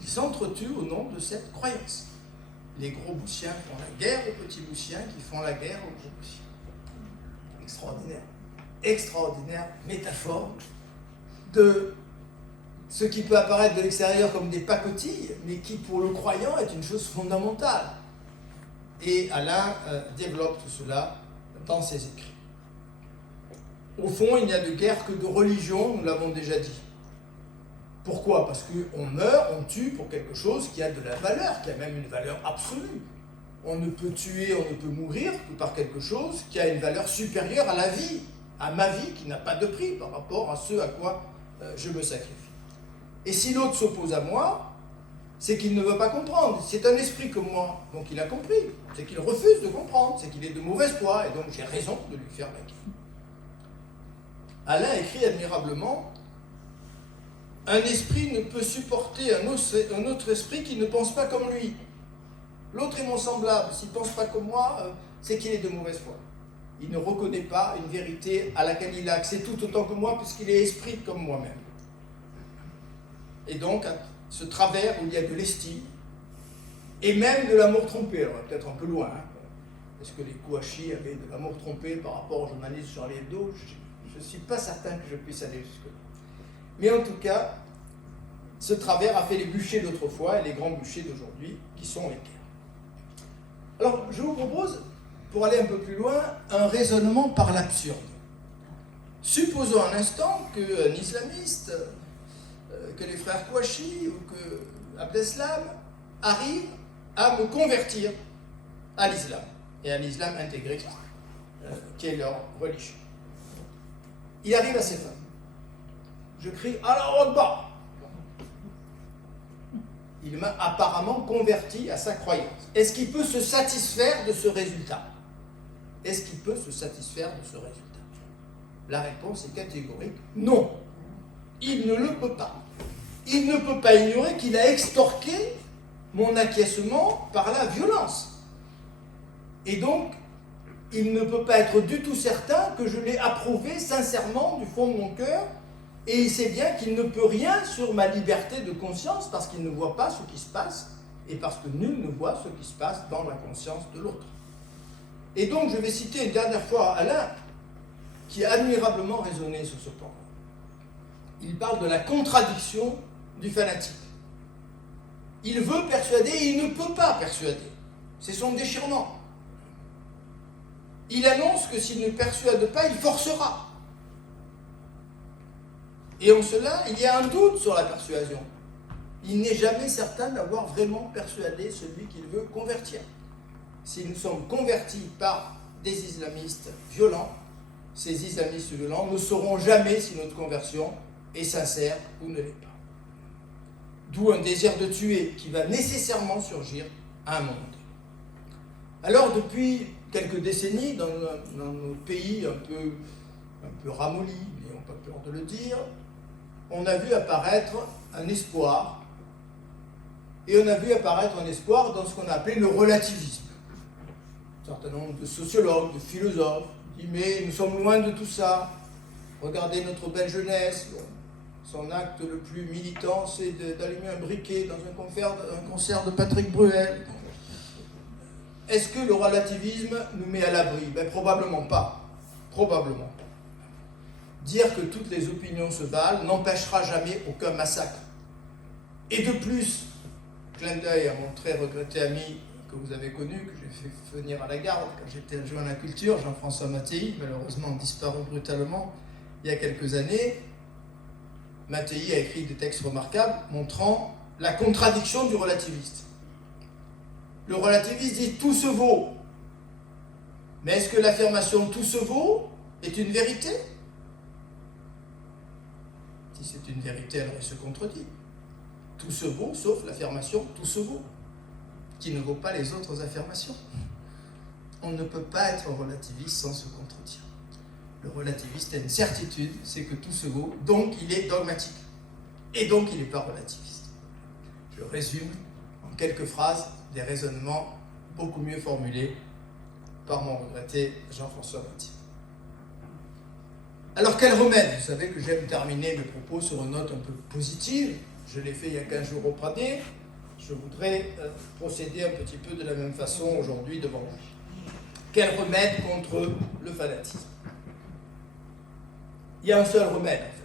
Ils s'entretuent au nom de cette croyance. Les gros boutiens font la guerre aux petits boutiens qui font la guerre aux gros boutiens. Extraordinaire. Extraordinaire métaphore de ce qui peut apparaître de l'extérieur comme des pacotilles, mais qui pour le croyant est une chose fondamentale. Et Alain développe tout cela dans ses écrits. Au fond, il n'y a de guerre que de religion, nous l'avons déjà dit. Pourquoi? Parce qu'on meurt, on tue pour quelque chose qui a de la valeur, qui a même une valeur absolue. On ne peut tuer, on ne peut mourir que par quelque chose qui a une valeur supérieure à la vie, à ma vie qui n'a pas de prix par rapport à ce à quoi je me sacrifie. Et si l'autre s'oppose à moi, c'est qu'il ne veut pas comprendre. C'est un esprit comme moi, donc il a compris. C'est qu'il refuse de comprendre, c'est qu'il est de mauvaise foi, et donc j'ai raison de lui faire la guerre. Alain écrit admirablement: un esprit ne peut supporter un autre esprit qui ne pense pas comme lui. L'autre est mon semblable, s'il ne pense pas comme moi, c'est qu'il est de mauvaise foi. Il ne reconnaît pas une vérité à laquelle il a accès tout autant que moi, puisqu'il est esprit comme moi-même. Et donc, ce travers où il y a de l'estime, et même de l'amour trompé, alors peut-être un peu loin, hein. Est-ce que les Kouachi avaient de l'amour trompé par rapport aux journalistes sur les dos? Je ne suis pas certain que je puisse aller jusque-là. Mais en tout cas, ce travers a fait les bûchers d'autrefois et les grands bûchers d'aujourd'hui, qui sont les guerres. Alors, je vous propose, pour aller un peu plus loin, un raisonnement par l'absurde. Supposons un instant qu'un islamiste, que les frères Kouachi ou que Abdeslam arrivent à me convertir à l'islam, et à l'islam intégriste, qui est leur religion. Il arrive à ses fins. Je crie « Allah Akbar !» Il m'a apparemment converti à sa croyance. Est-ce qu'il peut se satisfaire de ce résultat? Est-ce qu'il peut se satisfaire de ce résultat? La réponse est catégorique, non. Il ne le peut pas. Il ne peut pas ignorer qu'il a extorqué mon acquiescement par la violence. Et donc, il ne peut pas être du tout certain que je l'ai approuvé sincèrement du fond de mon cœur, et il sait bien qu'il ne peut rien sur ma liberté de conscience parce qu'il ne voit pas ce qui se passe, et parce que nul ne voit ce qui se passe dans la conscience de l'autre. Et donc, je vais citer une dernière fois Alain, qui a admirablement raisonné sur ce point. Il parle de la contradiction du fanatique. Il veut persuader et il ne peut pas persuader. C'est son déchirement. Il annonce que s'il ne persuade pas, il forcera. Et en cela, il y a un doute sur la persuasion. Il n'est jamais certain d'avoir vraiment persuadé celui qu'il veut convertir. Si nous sommes convertis par des islamistes violents, ces islamistes violents ne sauront jamais si notre conversion est sincère ou ne l'est pas. D'où un désir de tuer qui va nécessairement surgir à un moment donné. Alors, depuis quelques décennies, dans nos pays un peu ramollis, n'ayons pas peur de le dire, on a vu apparaître un espoir, et on a vu apparaître un espoir dans ce qu'on a appelé le relativisme. Un certain nombre de sociologues, de philosophes, disent mais nous sommes loin de tout ça. Regardez notre belle jeunesse. Son acte le plus militant, c'est d'allumer un briquet dans un concert de Patrick Bruel. Est-ce que le relativisme nous met à l'abri? Probablement pas. Probablement pas. Dire que toutes les opinions se valent n'empêchera jamais aucun massacre. Et de plus, clin d'œil à mon très regretté ami que vous avez connu, que j'ai fait venir à la garde quand j'étais adjoint à la culture, Jean-François Mattei, malheureusement disparu brutalement il y a quelques années. Mattei a écrit des textes remarquables montrant la contradiction du relativiste. Le relativiste dit tout se vaut. Mais est-ce que l'affirmation tout se vaut est une vérité? Si c'est une vérité, alors il se contredit. Tout se vaut sauf l'affirmation tout se vaut, qui ne vaut pas les autres affirmations. On ne peut pas être relativiste sans se contredire. Le relativiste a une certitude, c'est que tout se vaut, donc il est dogmatique. Et donc il n'est pas relativiste. Je résume en quelques phrases des raisonnements beaucoup mieux formulés par mon regretté Jean-François Mattei. Alors quel remède? Vous savez que j'aime terminer mes propos sur une note un peu positive. Je l'ai fait il y a 15 jours au Pradé. Je voudrais procéder un petit peu de la même façon aujourd'hui devant vous. Quel remède contre le fanatisme? Il y a un seul remède, en fait,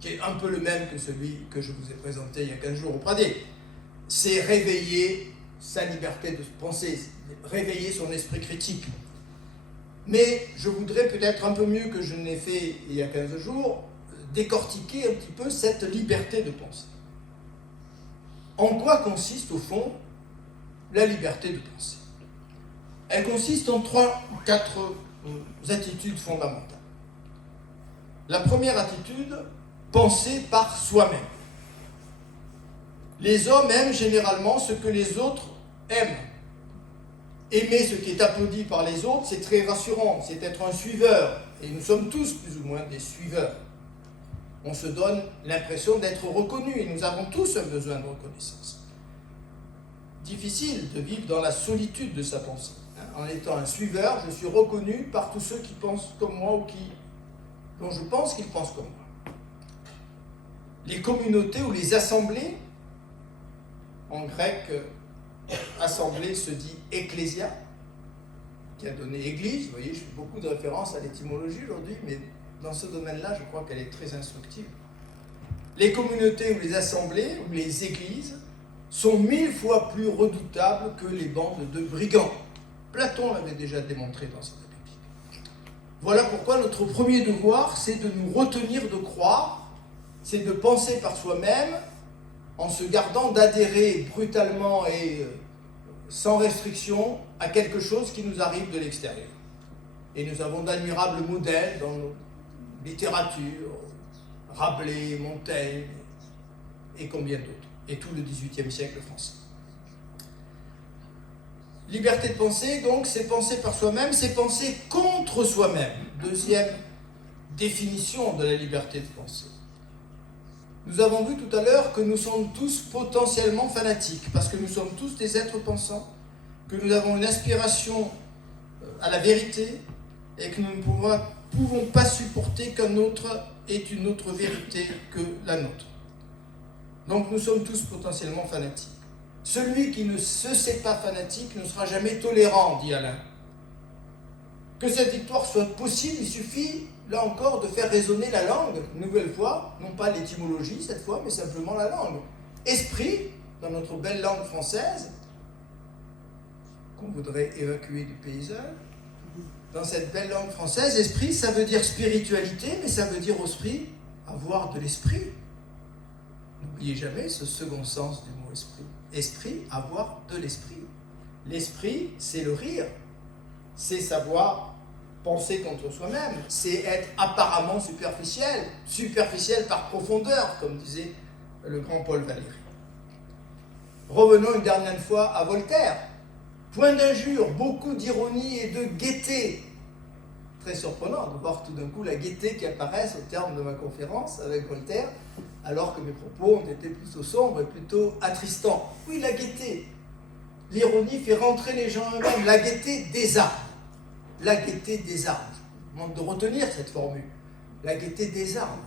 qui est un peu le même que celui que je vous ai présenté il y a 15 jours au Pradé. C'est réveiller sa liberté de penser, réveiller son esprit critique. Mais je voudrais peut-être un peu mieux que je ne l'ai fait il y a 15 jours, décortiquer un petit peu cette liberté de penser. En quoi consiste au fond la liberté de penser? Elle consiste en 3 ou 4 attitudes fondamentales. La première attitude, penser par soi-même. Les hommes aiment généralement ce que les autres aiment. Aimer ce qui est applaudi par les autres, c'est très rassurant, c'est être un suiveur. Et nous sommes tous plus ou moins des suiveurs. On se donne l'impression d'être reconnus et nous avons tous un besoin de reconnaissance. Difficile de vivre dans la solitude de sa pensée. En étant un suiveur, je suis reconnu par tous ceux qui pensent comme moi ou dont je pense qu'ils pensent comme moi. Les communautés ou les assemblées, en grec, assemblée se dit ecclésia, qui a donné église. Vous voyez, je fais beaucoup de références à l'étymologie aujourd'hui, mais dans ce domaine-là, je crois qu'elle est très instructive. Les communautés ou les assemblées ou les églises sont 1000 fois plus redoutables que les bandes de brigands. Platon l'avait déjà démontré dans sa République. Voilà pourquoi notre premier devoir, c'est de nous retenir de croire, c'est de penser par soi-même, en se gardant d'adhérer brutalement et sans restriction à quelque chose qui nous arrive de l'extérieur. Et nous avons d'admirables modèles dans nos littératures, Rabelais, Montaigne, et combien d'autres, et tout le XVIIIe siècle français. Liberté de penser, donc, c'est penser par soi-même, c'est penser contre soi-même. Deuxième définition de la liberté de penser. Nous avons vu tout à l'heure que nous sommes tous potentiellement fanatiques, parce que nous sommes tous des êtres pensants, que nous avons une aspiration à la vérité, et que nous ne pouvons pas supporter qu'un autre ait une autre vérité que la nôtre. Donc nous sommes tous potentiellement fanatiques. Celui qui ne se sait pas fanatique ne sera jamais tolérant, dit Alain. Que cette victoire soit possible, il suffit, là encore, de faire résonner la langue, une nouvelle fois, non pas l'étymologie cette fois, mais simplement la langue. Esprit, dans notre belle langue française, qu'on voudrait évacuer du paysage, dans cette belle langue française, esprit, ça veut dire spiritualité, mais ça veut dire aussi avoir de l'esprit. N'oubliez jamais ce second sens du mot esprit. Esprit, avoir de l'esprit. L'esprit, c'est le rire. C'est savoir penser contre soi-même. C'est être apparemment superficiel. Superficiel par profondeur, comme disait le grand Paul Valéry. Revenons une dernière fois à Voltaire. Point d'injure, beaucoup d'ironie et de gaieté. Très surprenant de voir tout d'un coup la gaieté qui apparaît au terme de ma conférence avec Voltaire, alors que mes propos ont été plutôt sombres et plutôt attristants. Oui, la gaieté. L'ironie fait rentrer les gens eux-mêmes. La gaieté désarme. La gaieté désarme. Je demande de retenir cette formule. La gaieté désarme.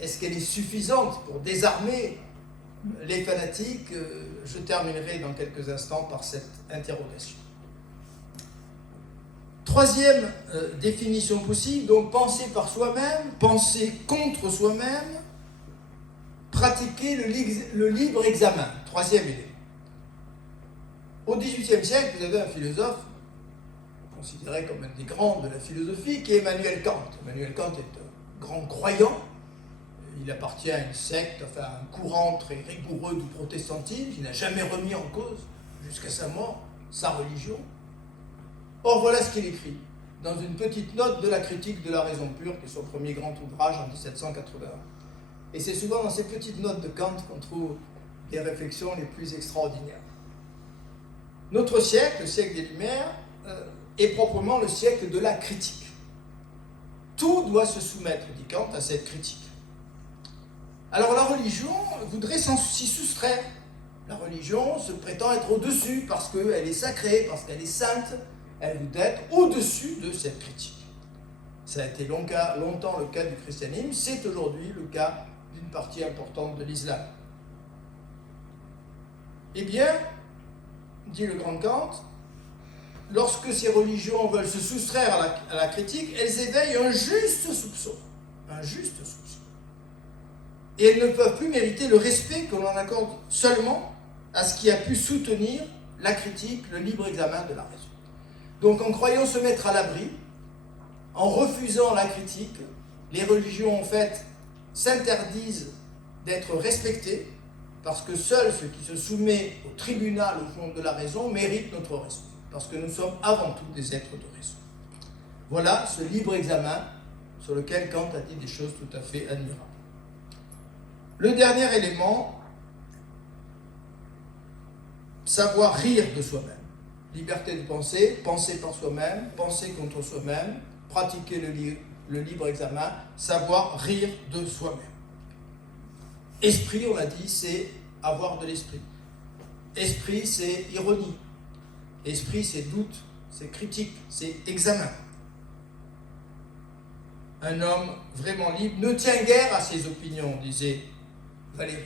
Est-ce qu'elle est suffisante pour désarmer les fanatiques? Je terminerai dans quelques instants par cette interrogation. Troisième définition possible, donc penser par soi-même, penser contre soi-même, pratiquer le libre examen. Troisième élément. Au XVIIIe siècle, vous avez un philosophe considéré comme un des grands de la philosophie, qui est Emmanuel Kant. Emmanuel Kant est un grand croyant. Il appartient à une secte, enfin à un courant très rigoureux du protestantisme, qui n'a jamais remis en cause, jusqu'à sa mort, sa religion. Or, voilà ce qu'il écrit dans une petite note de la critique de la raison pure, qui est son premier grand ouvrage en 1781. Et c'est souvent dans ces petites notes de Kant qu'on trouve les réflexions les plus extraordinaires. Notre siècle, le siècle des Lumières, est proprement le siècle de la critique. Tout doit se soumettre, dit Kant, à cette critique. Alors la religion voudrait s'y soustraire. La religion se prétend être au-dessus parce qu'elle est sacrée, parce qu'elle est sainte. Elle voudrait être au-dessus de cette critique. Ça a été longtemps le cas du christianisme, c'est aujourd'hui le cas d'une partie importante de l'islam. Eh bien, dit le grand Kant, lorsque ces religions veulent se soustraire à la critique, elles éveillent un juste soupçon. Un juste soupçon. Et elles ne peuvent plus mériter le respect que l'on accorde seulement à ce qui a pu soutenir la critique, le libre examen de la raison. Donc en croyant se mettre à l'abri, en refusant la critique, les religions en fait s'interdisent d'être respectées, parce que seul ce qui se soumet au tribunal au fond de la raison mérite notre respect, parce que nous sommes avant tout des êtres de raison. Voilà ce libre examen sur lequel Kant a dit des choses tout à fait admirables. Le dernier élément, savoir rire de soi-même. Liberté de penser, penser par soi-même, penser contre soi-même, pratiquer le libre examen, savoir rire de soi-même. Esprit, on l'a dit, c'est avoir de l'esprit. Esprit, c'est ironie. Esprit, c'est doute, c'est critique, c'est examen. Un homme vraiment libre ne tient guère à ses opinions, disait Valérie.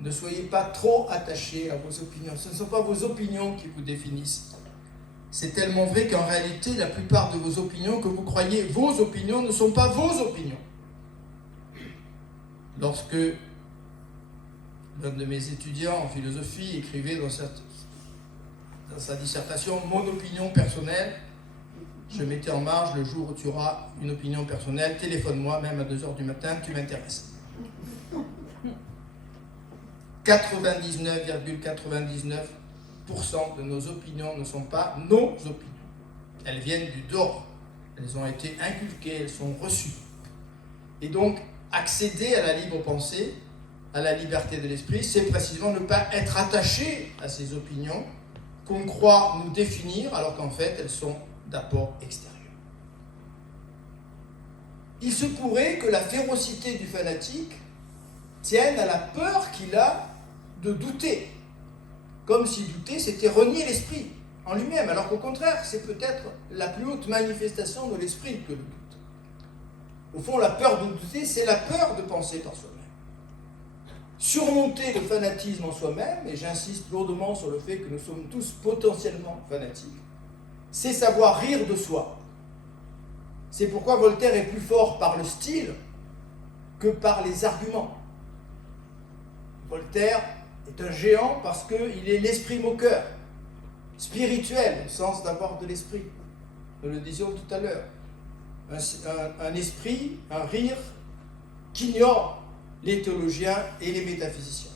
Ne soyez pas trop attachés à vos opinions. Ce ne sont pas vos opinions qui vous définissent. C'est tellement vrai qu'en réalité, la plupart de vos opinions que vous croyez vos opinions ne sont pas vos opinions. Lorsque l'un de mes étudiants en philosophie écrivait dans sa dissertation « Mon opinion personnelle », je mettais en marge: le jour où tu auras une opinion personnelle, téléphone-moi, même à 2h du matin, tu m'intéresses. 99,99% de nos opinions ne sont pas nos opinions. Elles viennent du dehors. Elles ont été inculquées, elles sont reçues. Et donc, accéder à la libre pensée, à la liberté de l'esprit, c'est précisément ne pas être attaché à ces opinions qu'on croit nous définir, alors qu'en fait, elles sont d'apport extérieur. Il se pourrait que la férocité du fanatique tienne à la peur qu'il a de douter, comme si douter c'était renier l'esprit en lui-même, alors qu'au contraire, c'est peut-être la plus haute manifestation de l'esprit que le doute. Au fond, la peur de douter, c'est la peur de penser par soi-même. Surmonter le fanatisme en soi-même, et j'insiste lourdement sur le fait que nous sommes tous potentiellement fanatiques, c'est savoir rire de soi. C'est pourquoi Voltaire est plus fort par le style que par les arguments. Voltaire est un géant parce qu'il est l'esprit moqueur, spirituel, au sens d'avoir de l'esprit. Nous le disions tout à l'heure. Un esprit, un rire qu'ignore les théologiens et les métaphysiciens.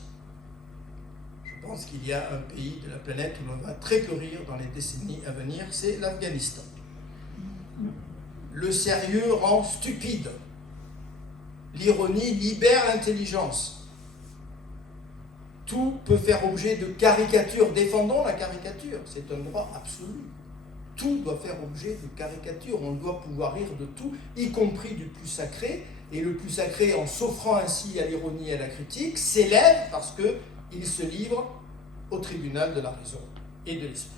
Je pense qu'il y a un pays de la planète où l'on va très peu rire dans les décennies à venir, c'est l'Afghanistan. Le sérieux rend stupide. L'ironie libère l'intelligence. tout peut faire objet de caricature. Défendons la caricature, c'est un droit absolu. Tout doit faire objet de caricature, on doit pouvoir rire de tout, y compris du plus sacré, et le plus sacré, en s'offrant ainsi à l'ironie et à la critique, s'élève parce qu'il se livre au tribunal de la raison et de l'esprit.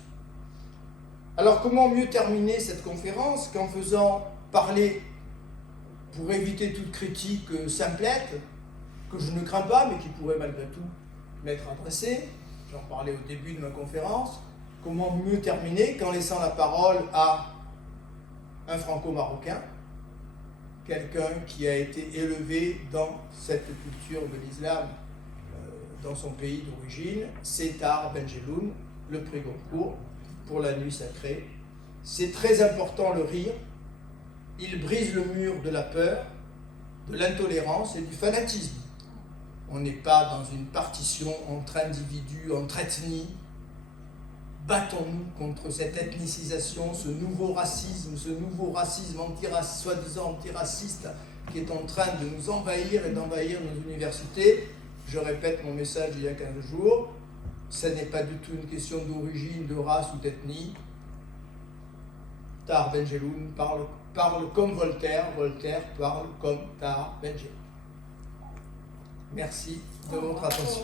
Alors comment mieux terminer cette conférence qu'en faisant parler, pour éviter toute critique simplette, que je ne crains pas, mais qui pourrait malgré tout m'être adressée, j'en parlais au début de ma conférence, comment mieux terminer qu'en laissant la parole à un franco-marocain, quelqu'un qui a été élevé dans cette culture de l'islam, dans son pays d'origine, c'est Tahar Benjeloun, le prix Goncourt pour la nuit sacrée. C'est très important le rire, il brise le mur de la peur, de l'intolérance et du fanatisme. On n'est pas dans une partition entre individus, entre ethnies. Battons-nous contre cette ethnicisation, ce nouveau racisme soi-disant antiraciste qui est en train de nous envahir et d'envahir nos universités. Je répète mon message il y a 15 jours, ce n'est pas du tout une question d'origine, de race ou d'ethnie. Tahar Benjeloun parle comme Voltaire, Voltaire parle comme Tahar Benjeloun. Merci de votre attention.